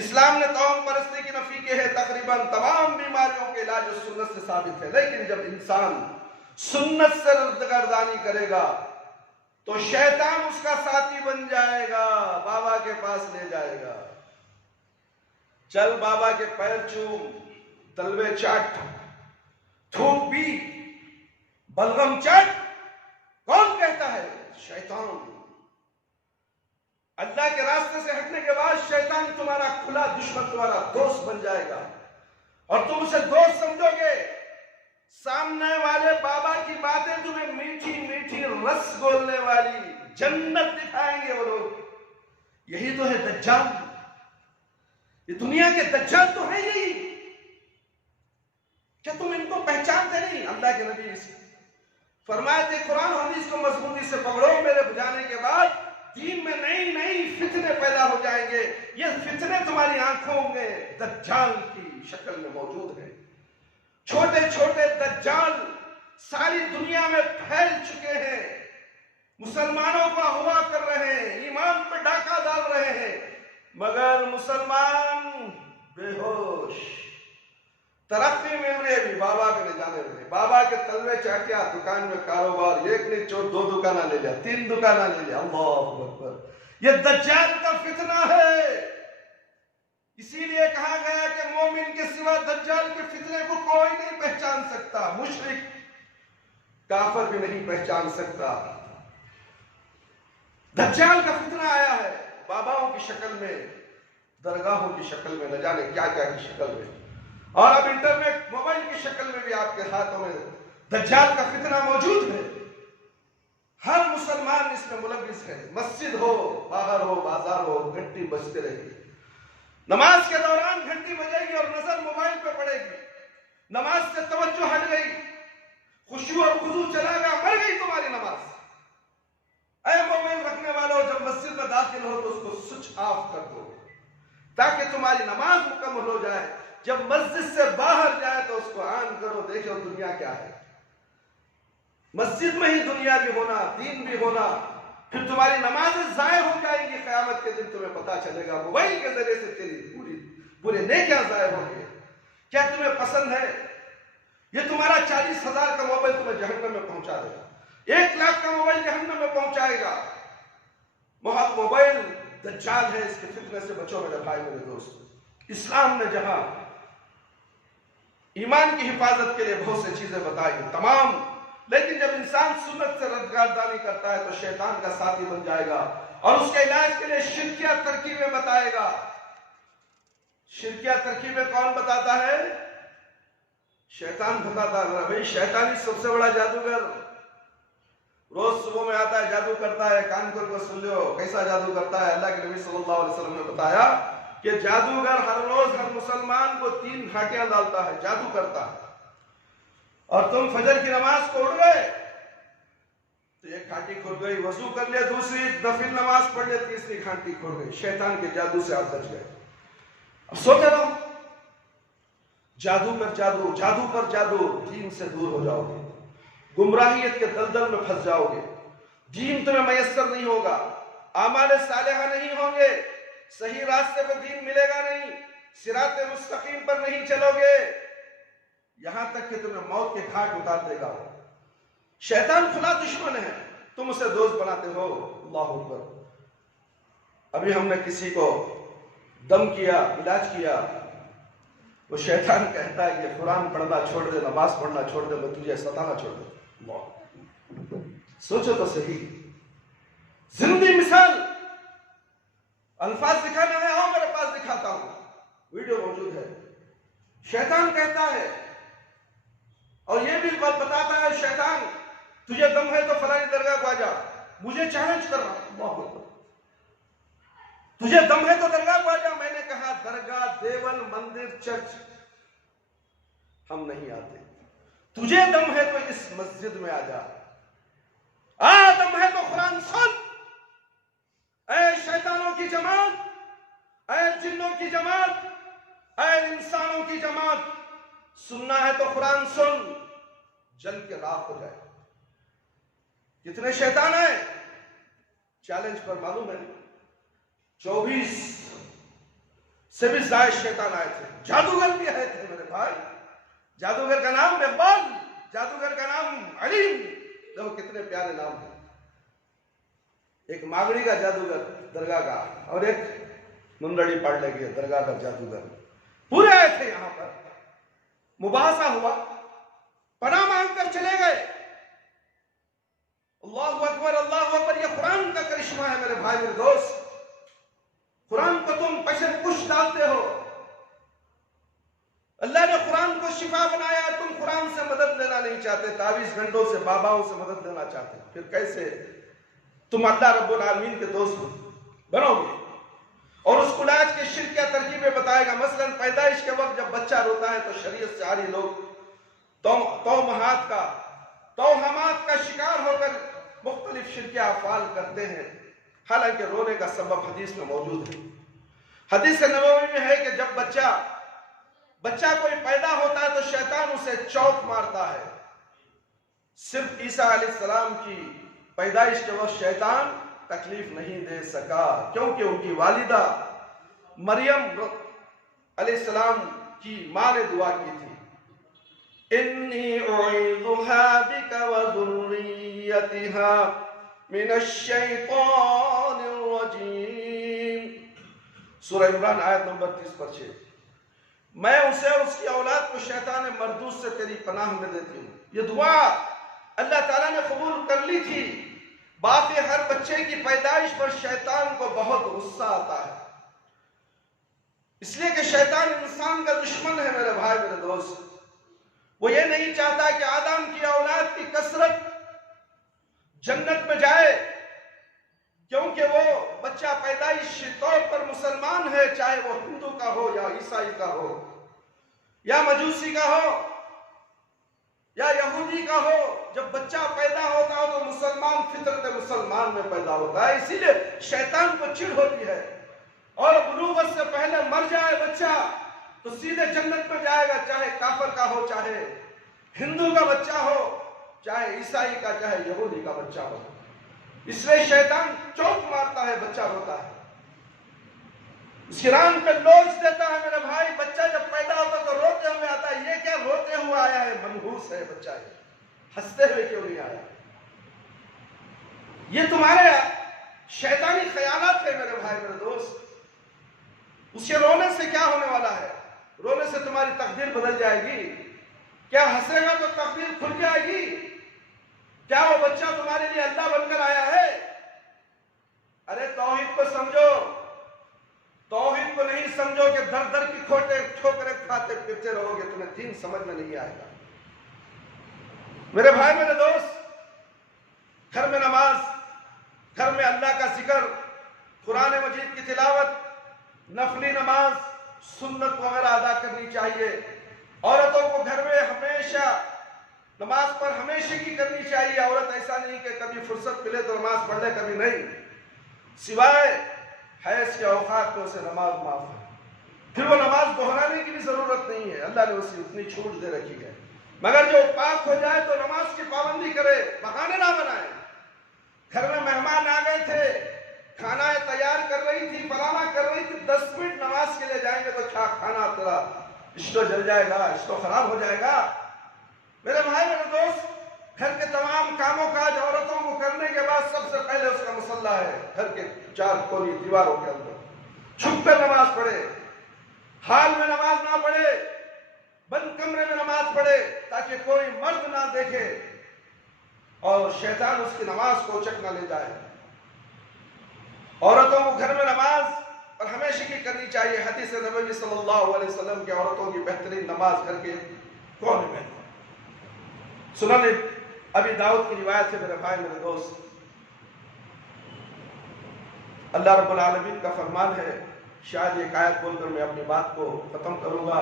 اسلام نے توہم پرستی کی نفی کی ہے، تقریباً تمام بیماریوں کے علاج اس سنت سے ثابت ہے، لیکن جب انسان سنت سے ردگردانی کرے گا تو شیطان اس کا ساتھی بن جائے گا، بابا کے پاس لے جائے گا، چل بابا کے پیر چوم، تلوے چاٹ، تھوک پی، بلغم چٹ، کون کہتا ہے؟ شیطان۔ اللہ کے راستے سے ہٹنے کے بعد شیطان تمہارا کھلا دشمن، تمہارا دوست بن جائے گا، اور تم اسے دوست سمجھو گے۔ سامنے والے بابا کی باتیں تمہیں میٹھی میٹھی رس گولنے والی جنت دکھائیں گے وہ لوگ۔ یہی تو ہے دجال، یہ دنیا کے دجال تو ہے یہی۔ کیا تم ان کو پہچانتے نہیں؟ اللہ کے نبی فرمایا تھے قرآن و حدیث کو مضبوطی سے پکڑو، میرے بجانے کے بعد دین میں نئی نئی فتنے پیدا ہو جائیں گے، یہ فتنے تمہاری آنکھوں میں دجال کی شکل میں موجود ہیں۔ چھوٹے چھوٹے دجال ساری دنیا میں پھیل چکے ہیں، مسلمانوں کو اغوا کر رہے ہیں، ایمان پہ ڈاکہ ڈال رہے ہیں، مگر مسلمان بے ہوش۔ ترقی مل رہی ہے بھی بابا کے لے جانے رہے، بابا کے تلوے چاٹیا، دکان میں کاروبار، ایک نہیں دو دکانہ لے لیا، 3 دکانہ لے لیا، اللہ اکبر۔ یہ دجال کا فتنہ ہے، اسی لیے کہا گیا کہ مومن کے سوا دجال کے فتنے کو کوئی نہیں پہچان سکتا، مشرک کافر بھی نہیں پہچان سکتا۔ دجال کا فتنہ آیا ہے باباؤں کی شکل میں، درگاہوں کی شکل میں، نہ جانے کیا کیا کی شکل میں، اور اب انٹرنیٹ موبائل کی شکل میں بھی آپ کے ہاتھوں میں دجال کا فتنہ موجود ہے۔ ہر مسلمان اس میں ملوث ہے، مسجد ہو، باہر ہو، بازار ہو، گھنٹی بجتے رہے گی، نماز کے دوران گھنٹی بجے گی اور نظر موبائل پہ پڑے گی، نماز سے توجہ ہٹ گئی، خشوع اور خضوع چلا گیا، مر گئی تمہاری نماز۔ اے موبائل رکھنے والوں، جب مسجد میں داخل ہو تو اس کو سوئچ آف کر دو تاکہ تمہاری نماز مکمل ہو جائے، جب مسجد سے باہر جائے تو اس کو آن کرو، دیکھو دنیا کیا ہے۔ مسجد میں ہی دنیا بھی ہونا، دین بھی ہونا، پھر تمہاری نمازیں ضائع ہو جائیں گی، قیامت کے دن تمہیں پتا چلے گا موبائل کے ذریعے سے تیری پورے نیکیاں ضائع ہوں گے۔ کیا تمہیں پسند ہے یہ تمہارا 40,000 کا موبائل تمہیں جہنم میں پہنچا دے گا، 1 لاکھ کا موبائل جہنم میں پہنچائے گا؟ موبائل دجال ہے، اس کے فتنے سے بچو میرے بھائی میرے دوست۔ اسلام نے جہاں ایمان کی حفاظت کے لیے بہت سے چیزیں بتائی تمام، لیکن جب انسان سنت سے ردگردانی کرتا ہے تو شیطان کا ساتھی بن جائے گا، اور اس کے علاج کے لیے شرکیہ ترکیبیں بتائے گا۔ شرکیہ ترکیبیں کون بتاتا ہے؟ شیطان بتاتا ہے۔ بھائی شیطان ہی سب سے بڑا جادوگر، روز صبح میں آتا ہے، جادو کرتا ہے، کان کھول کر سن لو کیسا جادو کرتا ہے۔ اللہ کے نبی صلی اللہ علیہ وسلم نے بتایا کہ جادوگر ہر روز ہر مسلمان کو 3 گھاٹیاں ڈالتا ہے، جادو کرتا ہے، اور تم فجر کی نماز کو اٹھ گئے تو 1 گھاٹی کھل گئی، وضو کر لیا، دوسری نفل نماز پڑھ لیا، تیسری گھاٹی کھل گئی، شیطان کے جادو سے آپ بچ گئے۔ اب سوچے رہو، جادو پر جادو، جادو پر جادو، دین سے دور ہو جاؤ گے، گمراہیت کے دلدل میں پھنس جاؤ گے، دین تمہیں میسر نہیں ہوگا، اعمال صالحہ نہیں ہوں گے، صحیح راستے پہ دین ملے گا نہیں، صراط مستقیم پر نہیں چلو گے، یہاں تک کہ تمہیں موت کے گھاٹ اتار دے گا۔ شیطان کھلا دشمن ہے، تم اسے دوست بناتے ہو، اللہ اکبر۔ ابھی ہم نے کسی کو دم کیا، علاج کیا، وہ شیطان کہتا ہے کہ قرآن پڑھنا چھوڑ دے، نماز پڑھنا چھوڑ دے، میں تجھے ستانا چھوڑ دے۔ اللہ، سوچو تو صحیح، زندگی مثال، الفاظ دکھانا ہے، آؤ میرے پاس دکھاتا ہوں، ویڈیو موجود ہے۔ شیطان کہتا ہے، اور یہ بھی بات بتاتا ہے شیطان، تجھے دم ہے تو فلانی درگاہ کو آ جا، مجھے چیلنج کر رہا ہوں، تجھے دم ہے تو درگاہ کو آ جا۔ میں نے کہا درگاہ، دیول، مندر، چرچ ہم نہیں آتے، تجھے دم ہے تو اس مسجد میں آ جا، دم ہے تو قرآن سن۔ اے شیطانوں کی جماعت، اے جنوں کی جماعت، اے انسانوں کی جماعت، سننا ہے تو قرآن سن، جل کے راکھ ہو جائے۔ کتنے شیطان ہیں چیلنج پر معلوم ہے، 24 سے بھی زائد شیطان آئے تھے، جادوگر بھی آئے تھے میرے بھائی۔ جادوگر کا نام اقبال، جادوگر کا نام علیم، دیکھو کتنے پیارے نام ہیں۔ ایک ماگڑی کا جادوگر درگاہ کا، اور ایک منڈڑی پڑھ لے گئے درگاہ کا جادوگر، پورے آئے تھے یہاں پر، مباحثہ ہوا، پناہ مانگ کر چلے گئے۔ اللہ اکبر اللہ اکبر، یہ قرآن کا کرشمہ ہے میرے بھائی میرے دوست۔ قرآن کو تم پشر پش ڈالتے ہو، اللہ نے قرآن کو شفا بنایا، تم قرآن سے مدد لینا نہیں چاہتے، تعویذ گھنٹوں سے باباؤں سے مدد لینا چاہتے، پھر کیسے تم اللہ رب العالمین کے دوست بنو گے؟ اور اس علاج کے شرکیہ ترکیبیں بتائے گا۔ مثلا پیدائش کے وقت جب بچہ روتا ہے تو شریعت سے عاری لوگ توہمات کا شکار ہو کر مختلف شرکیہ افعال کرتے ہیں، حالانکہ رونے کا سبب حدیث میں موجود ہے۔ حدیث نبوی میں ہے کہ جب بچہ کوئی پیدا ہوتا ہے تو شیطان اسے چوک مارتا ہے۔ صرف عیسیٰ علیہ السلام کی پیدائش کے وقت شیطان تکلیف نہیں دے سکا، کیونکہ ان کی والدہ مریم علیہ السلام کی ماں نے دعا کی تھی، انی اعیذها بک وذریتها من الشیطان الرجیم، سورہ عمران آیت نمبر 30/6۔ میں اسے اور اس کی اولاد کو شیطان مردود سے تیری پناہ میں دیتی ہوں۔ یہ دعا اللہ تعالیٰ نے قبول کر لی تھی۔ باقی ہر بچے کی پیدائش پر شیطان کو بہت غصہ آتا ہے، اس لیے کہ شیطان انسان کا دشمن ہے میرے بھائی میرے دوست۔ وہ یہ نہیں چاہتا کہ آدم کی اولاد کی کثرت جنت میں جائے، کیونکہ وہ بچہ پیدائشی طور پر مسلمان ہے، چاہے وہ ہندو کا ہو یا عیسائی کا ہو یا مجوسی کا ہو یا یہودی کا ہو۔ جب بچہ پیدا ہوتا ہو تو مسلمان فطرت مسلمان میں پیدا ہوتا ہے، اسی لیے شیطان کو چڑ ہوتی ہے، اور بلوغت سے پہلے مر جائے بچہ تو سیدھے جنت میں جائے گا، چاہے کافر کا ہو، چاہے ہندو کا بچہ ہو، چاہے عیسائی کا، چاہے یہودی کا بچہ ہو۔ اس لیے شیطان چوک مارتا ہے، بچہ روتا ہے، اس کی ران پہ لوچ دیتا ہے میرے بھائی۔ بچہ جب پیدا ہوتا تو روتے ہوئے آتا ہے، یہ کیا روتے ہوئے آیا ہے، منحوس ہے بچہ، ہنستے ہوئے کیوں نہیں آیا؟ یہ تمہارے شیطانی خیالات ہے میرے بھائی میرے دوست۔ اس کے رونے سے کیا ہونے والا ہے؟ رونے سے تمہاری تقدیر بدل جائے گی؟ کیا ہنسے گا تو تقدیر کھل جائے گی؟ کیا وہ بچہ تمہارے لیے اللہ بن کر آیا ہے؟ ارے توحید کو سمجھو، توحید کو نہیں سمجھو کہ در در کی ٹھوکریں کھاتے پھرتے رہو گے، تمہیں دین سمجھ میں نہیں آئے گا میرے بھائی میرے دوست۔ گھر میں نماز، گھر میں اللہ کا ذکر، قرآن مجید کی تلاوت، نفلی نماز، سنت وغیرہ ادا کرنی چاہیے۔ عورتوں کو گھر میں ہمیشہ نماز پر ہمیشہ کی کرنی چاہیے۔ عورت ایسا نہیں کہ کبھی فرصت ملے تو نماز پڑھ لے، کبھی نہیں، سوائے حیض کے اوقات میں اسے نماز معاف ہے، پھر وہ نماز دہرانے کی بھی ضرورت نہیں ہے، اللہ نے اسے اتنی چھوٹ دے رکھی ہے۔ مگر جو پاک ہو جائے تو نماز کی پابندی کرے، بہانے نہ بنائے۔ گھر میں مہمان آ گئے تھے، کھانا تیار کر رہی تھی، فلانا کر رہی تھی، 10 منٹ نماز کے لیے جائیں گے تو کیا کھانا تیرا اسٹو جل جائے گا، اسٹو خراب ہو جائے گا۔ میرے بھائی میرے دوست، گھر کے تمام کاموں کاج عورتوں کو کرنے کے بعد سب سے پہلے اس کا مسلح ہے گھر کے 4 کونے دیواروں کے اندر چھپ کر نماز پڑھے، حال میں نماز نہ پڑھے، بند کمرے میں نماز پڑھے تاکہ کوئی مرد نہ دیکھے اور شیطان اس کی نماز کو اچک نہ لے جائے۔ عورتوں کو گھر میں نماز اور ہمیشہ کی کرنی چاہیے۔ حدیث نبوی صلی اللہ علیہ وسلم کے عورتوں کی بہترین نماز گھر کے کونے میں۔ سنن ابی داؤد کی روایت ہے میرے بھائی میرے دوست، اللہ رب العالمین کا فرمان ہے، شاید ایک آیت بول کر میں اپنی بات کو ختم کروں گا،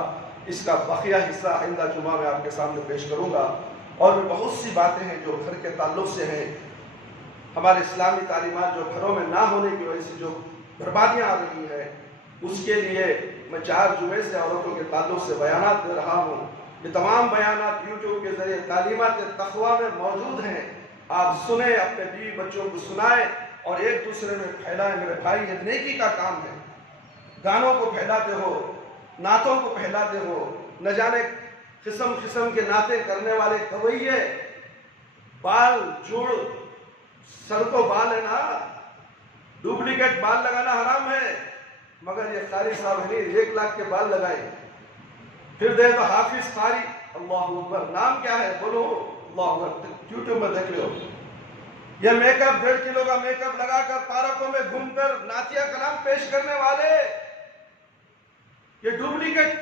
اس کا بقیہ حصہ آئندہ جمعہ میں آپ کے سامنے پیش کروں گا۔ اور بھی بہت سی باتیں ہیں جو گھر کے تعلق سے ہیں، ہمارے اسلامی تعلیمات جو گھروں میں نہ ہونے کی وجہ سے جو بربادیاں آ رہی ہیں، اس کے لیے میں 4 جمعے سے عورتوں کے تعلق سے بیانات دے رہا ہوں۔ یہ تمام بیانات یوٹیوب کے ذریعے تعلیمات تقویٰ میں موجود ہیں، آپ سنیں، اپنے بیوی بچوں کو سنائیں اور ایک دوسرے میں پھیلائیں۔ میرے بھائی، یہ نیکی کا کام ہے، گانوں کو پھیلاتے ہو، نعتوں کو پھیلاتے ہو، نہ جانے قسم قسم کے نعتیں کرنے والے گویے، بال جوڑ، سر کو بال ہے نا، ڈپلیکیٹ بال لگانا حرام ہے، مگر یہ قاری صاحب نہیں 1 لاکھ کے بال لگائے، پھر دے تو حافظ قاری، اللہ اکبر، نام کیا ہے بولو، اللہ اکبر، یوٹیوب میں دیکھ لو، یہ میک اپ 1.5 کلو کا میک اپ لگا کر پارکوں میں گھوم کر نعتیہ کلام پیش کرنے والے، یہ ڈپلیکیٹ،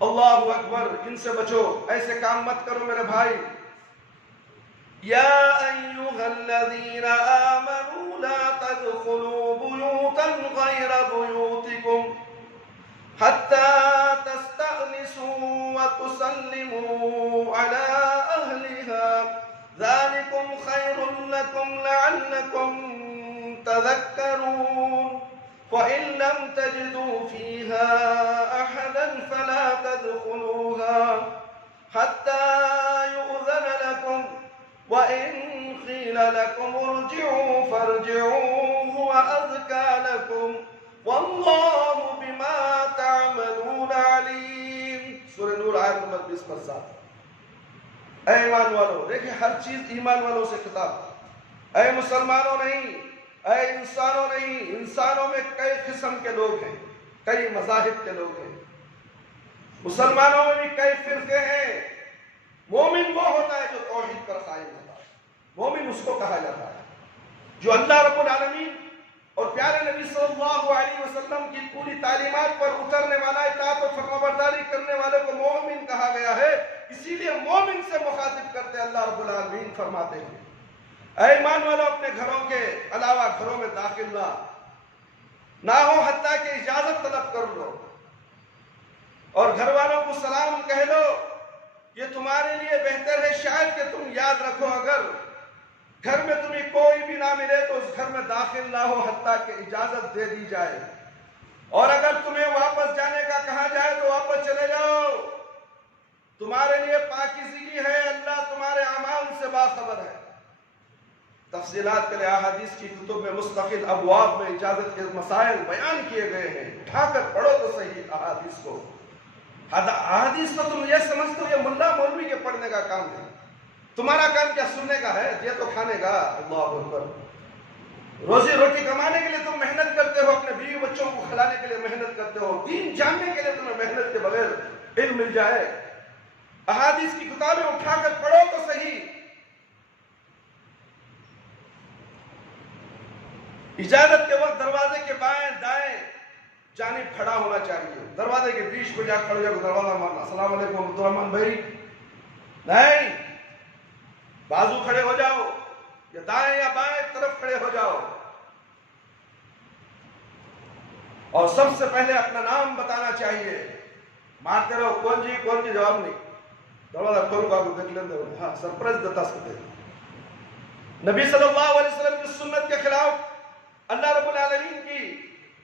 اللہ اکبر، ان سے بچو، ایسے کام مت کرو میرے بھائی۔ یا ایھا الذین آمنوا لا تدخلوا بیوتا غیر بیوتکم حتی تستأنسوا وتسلموا علی اہلها ذلکم خیر لکم لعلکم تذکرون وَإِن لَّمْ تَجِدُوا فِيهَا أَحَدًا فَلَا تَدْخُلُوهَا حَتَّى يُؤْذَنَ لَكُمْ وَإِن قِيلَ لَكُمُ ارْجِعُوا فَارْجِعُوا هُوَ أَزْكَىٰ لَكُمْ وَاللَّهُ بِمَا تَعْمَلُونَ عَلِيمٌ۔ سورہ نور آیت نمبر 20 پر 7۔ اے ایمان والو، دیکھیں ہر چیز ایمان والوں سے خطاب، اے مسلمانوں نہیں، اے انسانوں نہیں، انسانوں میں کئی قسم کے لوگ ہیں، کئی مذاہب کے لوگ ہیں، مسلمانوں میں بھی کئی فرقے ہیں۔ مومن وہ ہوتا ہے جو توحید پر قائم ہوتا ہے، مومن اس کو کہا جاتا ہے جو اللہ رب العالمین اور پیارے نبی صلی اللہ علیہ وسلم کی پوری تعلیمات پر اترنے والا، اطاعت و فرمانبرداری کرنے والے کو مومن کہا گیا ہے۔ اسی لیے مومن سے مخاطب کرتے اللہ رب العالمین فرماتے ہیں اے ایمان والو، اپنے گھروں کے علاوہ گھروں میں داخل نہ ہو حتیٰ کہ اجازت طلب کر لو، اور گھر والوں کو سلام کہہ لو، یہ تمہارے لیے بہتر ہے۔ شاید کہ تم یاد رکھو اگر گھر میں تمہیں کوئی بھی نہ ملے تو اس گھر میں داخل نہ ہو حتیٰ کہ اجازت دے دی جائے، اور اگر تمہیں واپس جانے کا کہا جائے تو واپس چلے جاؤ، تمہارے لیے پاکیزگی ہے، اللہ تمہارے اعمال سے باخبر ہے۔ تفصیلات کے لیے احادیث کی کتب میں مستقل ابواب میں اجازت کے مسائل بیان کیے گئے ہیں، اٹھا کر پڑھو تو صحیح احادیث کو۔ احادیث تو تم یہ سمجھتے ہو یہ ملا مولوی کے پڑھنے کا کام ہے، تمہارا کام کیا سننے کا ہے، یہ تو کھانے کا۔ اللہ اکبر، روزی روٹی کمانے کے لیے تم محنت کرتے ہو، اپنے بیوی بچوں کو کھلانے کے لیے محنت کرتے ہو، دین جاننے کے لیے تمہیں محنت کے بغیر علم مل جائے؟ احادیث کی کتابیں اٹھا کر پڑھو تو صحیح۔ اجازت کے وقت دروازے کے بائیں دائیں جانب کھڑا ہونا چاہیے، دروازے کے بیچ کو جا کھڑے ہو جا دروازہ مارنا، السلام علیکم عبد الرحمن بھائی، نہیں، بازو کھڑے ہو جاؤ، یا دائیں یا بائیں طرف کھڑے ہو جاؤ، اور سب سے پہلے اپنا نام بتانا چاہیے۔ مارتے رہو کون جی جواب نہیں، دروازہ کھولو کا دیکھ لیندے، ہاں سرپرائز دیتا سکتے۔ نبی صلی اللہ علیہ وسلم کی سنت کے خلاف، اللہ رب العالمین کی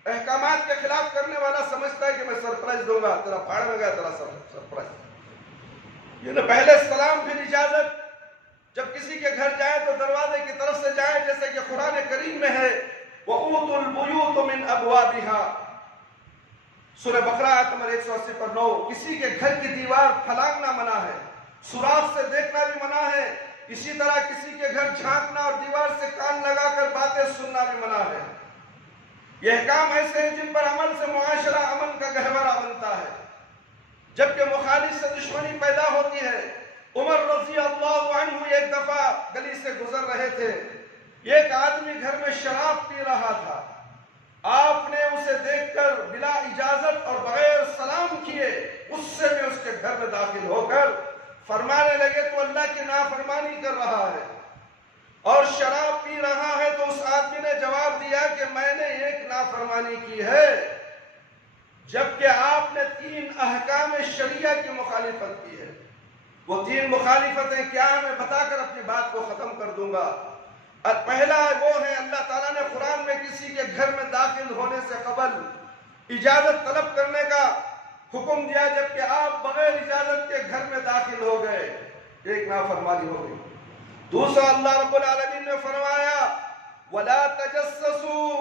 احکامات کے خلاف کرنے والا سمجھتا ہے کہ میں سرپرائز دوں گا، تیرا پھاڑ میں گیا تیرا سرپرائز۔ یہ پہلے سلام پھر اجازت۔ جب کسی کے گھر جائے تو دروازے کی طرف سے جائے، جیسے کہ قرآن کریم میں ہے وَأُوتُوا الْبُيُوتُ مِنْ أَبْوَابِهَا، سورہ بقرہ آیت نمبر 180 پر 9۔ کسی کے گھر کی دیوار پھلانگنا منع ہے، سوراخ سے دیکھنا بھی منع ہے، اسی طرح کسی کے گھر جھانکنا اور دیوار سے کان لگا کر باتیں سننا بھی منع ہے۔ یہ احکام ایسے ہیں جن پر عمل سے معاشرہ امن کا گہوارہ بنتا ہے۔ جبکہ مخالف سے دشمنی پیدا ہوتی ہے۔ عمر رضی اللہ عنہ ایک دفعہ گلی سے گزر رہے تھے، ایک آدمی گھر میں شراب پی رہا تھا، آپ نے اسے دیکھ کر بلا اجازت اور بغیر سلام کیے غصے میں اس کے گھر میں داخل ہو کر فرمانے لگے تو اللہ کی نافرمانی کر رہا ہے اور شراب پی رہا ہے۔ تو اس آدمی نے جواب دیا کہ میں نے ایک نافرمانی کی ہے، جبکہ آپ نے 3 احکام شریعہ کی مخالفت کی ہے۔ وہ 3 مخالفتیں کیا ہیں میں بتا کر اپنی بات کو ختم کر دوں گا۔ پہلا وہ ہے، اللہ تعالیٰ نے قرآن میں کسی کے گھر میں داخل ہونے سے قبل اجازت طلب کرنے کا حکم دیا، جبکہ آپ بغیر اجازت کے گھر میں داخل ہو گئے، ایک نافرمانی ہو گئی۔ دوسرا، اللہ رب العالمین نے فرمایا وَلَا تَجَسَّسُوا،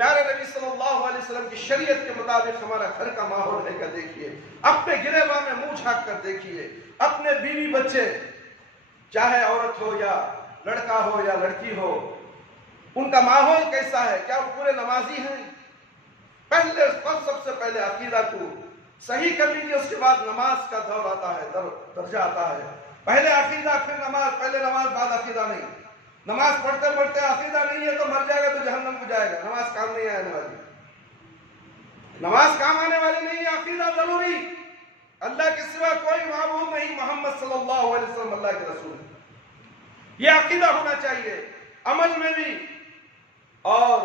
پیارے نبی صلی اللہ علیہ وسلم کی شریعت کے مطابق ہمارا گھر کا ماحول ہے کیا دیکھیے، اپنے گریباں میں منہ جھانک کر دیکھیے، اپنے بیوی بچے چاہے عورت ہو یا لڑکا ہو یا لڑکی ہو، ان کا ماحول کیسا ہے؟ کیا وہ پورے نمازی ہیں؟ سب سے پہلے عقیدہ کو صحیح کر لیجیے، اس کے بعد نماز کا دور آتا ہے، درجہ آتا ہے۔ پہلے عقیدہ پھر نماز، پہلے نماز بعد عقیدہ نہیں۔ نماز پڑھتے پڑھتے عقیدہ نہیں ہے تو مر جائے گا تو جہنم کو جائے گا، نماز کام نہیں آنے والی، نماز کام آنے والی نہیں ہے، عقیدہ ضروری۔ اللہ کے سوا کوئی معبود نہیں، محمد صلی اللہ علیہ وسلم اللہ کے رسول ہے، یہ عقیدہ ہونا چاہیے، عمل میں بھی اور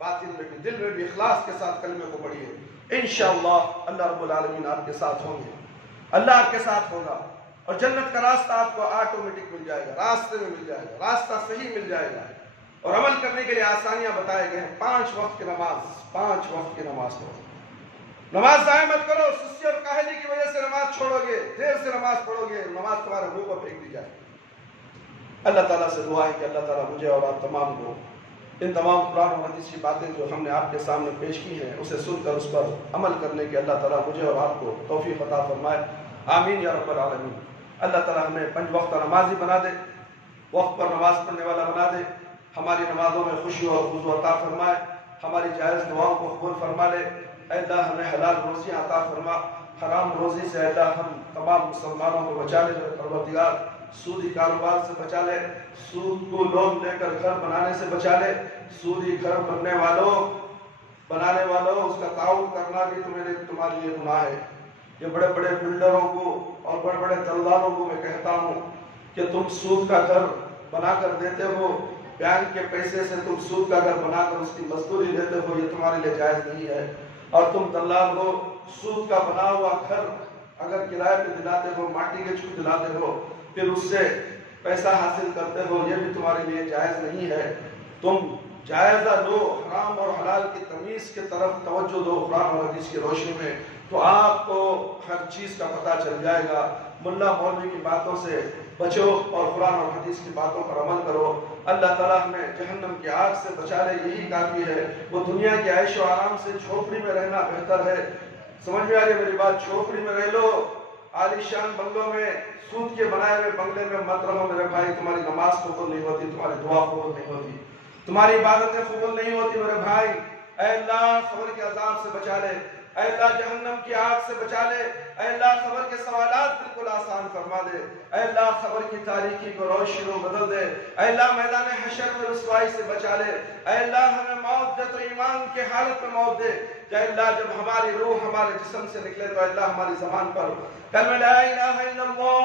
باطن میں بھی، دل میں بھی اخلاص کے ساتھ کلمے کو پڑھیے، انشاءاللہ اللہ رب العالمین آپ کے ساتھ ہوں گے، اللہ آپ کے ساتھ ہوگا، اور جنت کا راستہ آپ کو آٹومیٹک مل جائے گا، راستے میں مل جائے گا، راستہ صحیح مل جائے گا، اور عمل کرنے کے لیے آسانیاں بتائے گئے ہیں۔ 5 وقت کی نماز پڑھو، نماز ضائع مت کرو، سستی اور کاہلی کی وجہ سے نماز چھوڑو گے، دیر سے نماز پڑھو گے، نماز تمہارے منہ پر پھینک دی جائے۔ اللہ تعالیٰ سے دعا ہے کہ اللہ تعالیٰ مجھے اور آپ تمام کو ان تمام قرآن و حدیث کی باتیں جو ہم نے آپ کے سامنے پیش کی ہیں اسے سن کر اس پر عمل کرنے کے اللہ تعالیٰ مجھے اور آپ کو توفیق عطا فرمائے، آمین یا رب العالمین۔ اللہ تعالیٰ ہمیں 5 وقت نمازی بنا دے، وقت پر نماز پڑھنے والا بنا دے، ہماری نمازوں میں خوشی اور خضوع عطا فرمائے، ہماری جائز دعاؤں کو قبول فرما لے، اے اللہ ہمیں حلال روزیاں عطا فرما، حرام روزی سے اے اللہ ہم تمام مسلمانوں کو بچا لے، پروردگار سودی کاروبار سے بچا لے، سود کو لون لے کر گھر بنانے سے بچا لے، سودی گھر بنانے والوں اس کا تعاون کرنا بھی تمہارے لیے گناہ ہے۔ یہ بڑے بڑے بلڈروں کو اور بڑے بڑے دلالوں کو میں کہتا ہوں کہ تم سود کا گھر بنا کر دیتے ہو، بینک کے پیسے سے تم سود کا گھر بنا کر اس کی مزدوری دیتے ہو، یہ تمہارے لیے جائز نہیں ہے، اور تم دلال ہو، سود کا بنا ہوا گھر اگر کرائے پہ دلاتے ہو، ماٹی کے چھو دلاتے ہو، پھر اس سے پیسہ حاصل کرتے ہو، یہ بھی تمہارے لیے جائز نہیں ہے۔ تم جائزہ دو، حرام اور حلال کی تمیز کی طرف توجہ دو قرآن اور حدیث کی روشنی میں، تو آپ کو ہر چیز کا پتہ چل جائے گا۔ ملا مولوی کی باتوں سے بچو اور قرآن اور حدیث کی باتوں پر عمل کرو۔ اللہ تعالیٰ ہمیں جہنم کی آگ سے بچا لے، یہی کافی ہے۔ وہ دنیا کے عیش و آرام سے جھوپڑی میں رہنا بہتر ہے۔ سمجھ میں آ رہی ہے میری بات؟ جھوپڑی میں رہ لو، عالی شان بنگلوں میں، سود کے بنائے ہوئے بنگلے میں مت رہو میرے بھائی، تمہاری نماز قبول نہیں ہوتی، تمہاری دعا قبول نہیں ہوتی، تمہاری عبادتیں قبول نہیں ہوتی میرے بھائی۔ اے اللہ قبر کے عذاب سے بچا لے، اے اللہ جہنم کی آگ سے بچا لے، اے اللہ قبر کے سوالات بالکل آسان فرما دے، اے اللہ قبر کی تاریکی کو روشنی میں بدل دے، اے اللہ میدان حشر میں رسوائی سے بچا لے، اے اللہ ہمیں موت دے تو ایمان کے حالت میں موت دے، اے اللہ جب ہماری روح ہمارے جسم سے نکلے تو اے اللہ ہماری زبان پر کلمہ لا الہ الا اللہ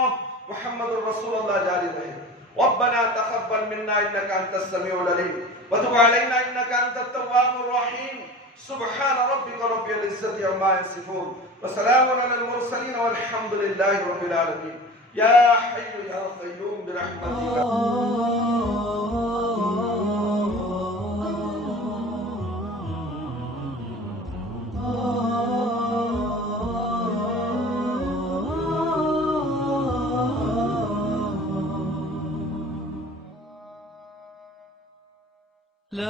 محمد رسول اللہ جاری رہے۔ ربنا تقبل منا انك انت السميع العليم وتب علينا انك انت التواب الرحيم سبحان ربك رب العزة عما يصفون وسلام على المرسلين والحمد لله رب العالمين يا حي يا قيوم برحمتك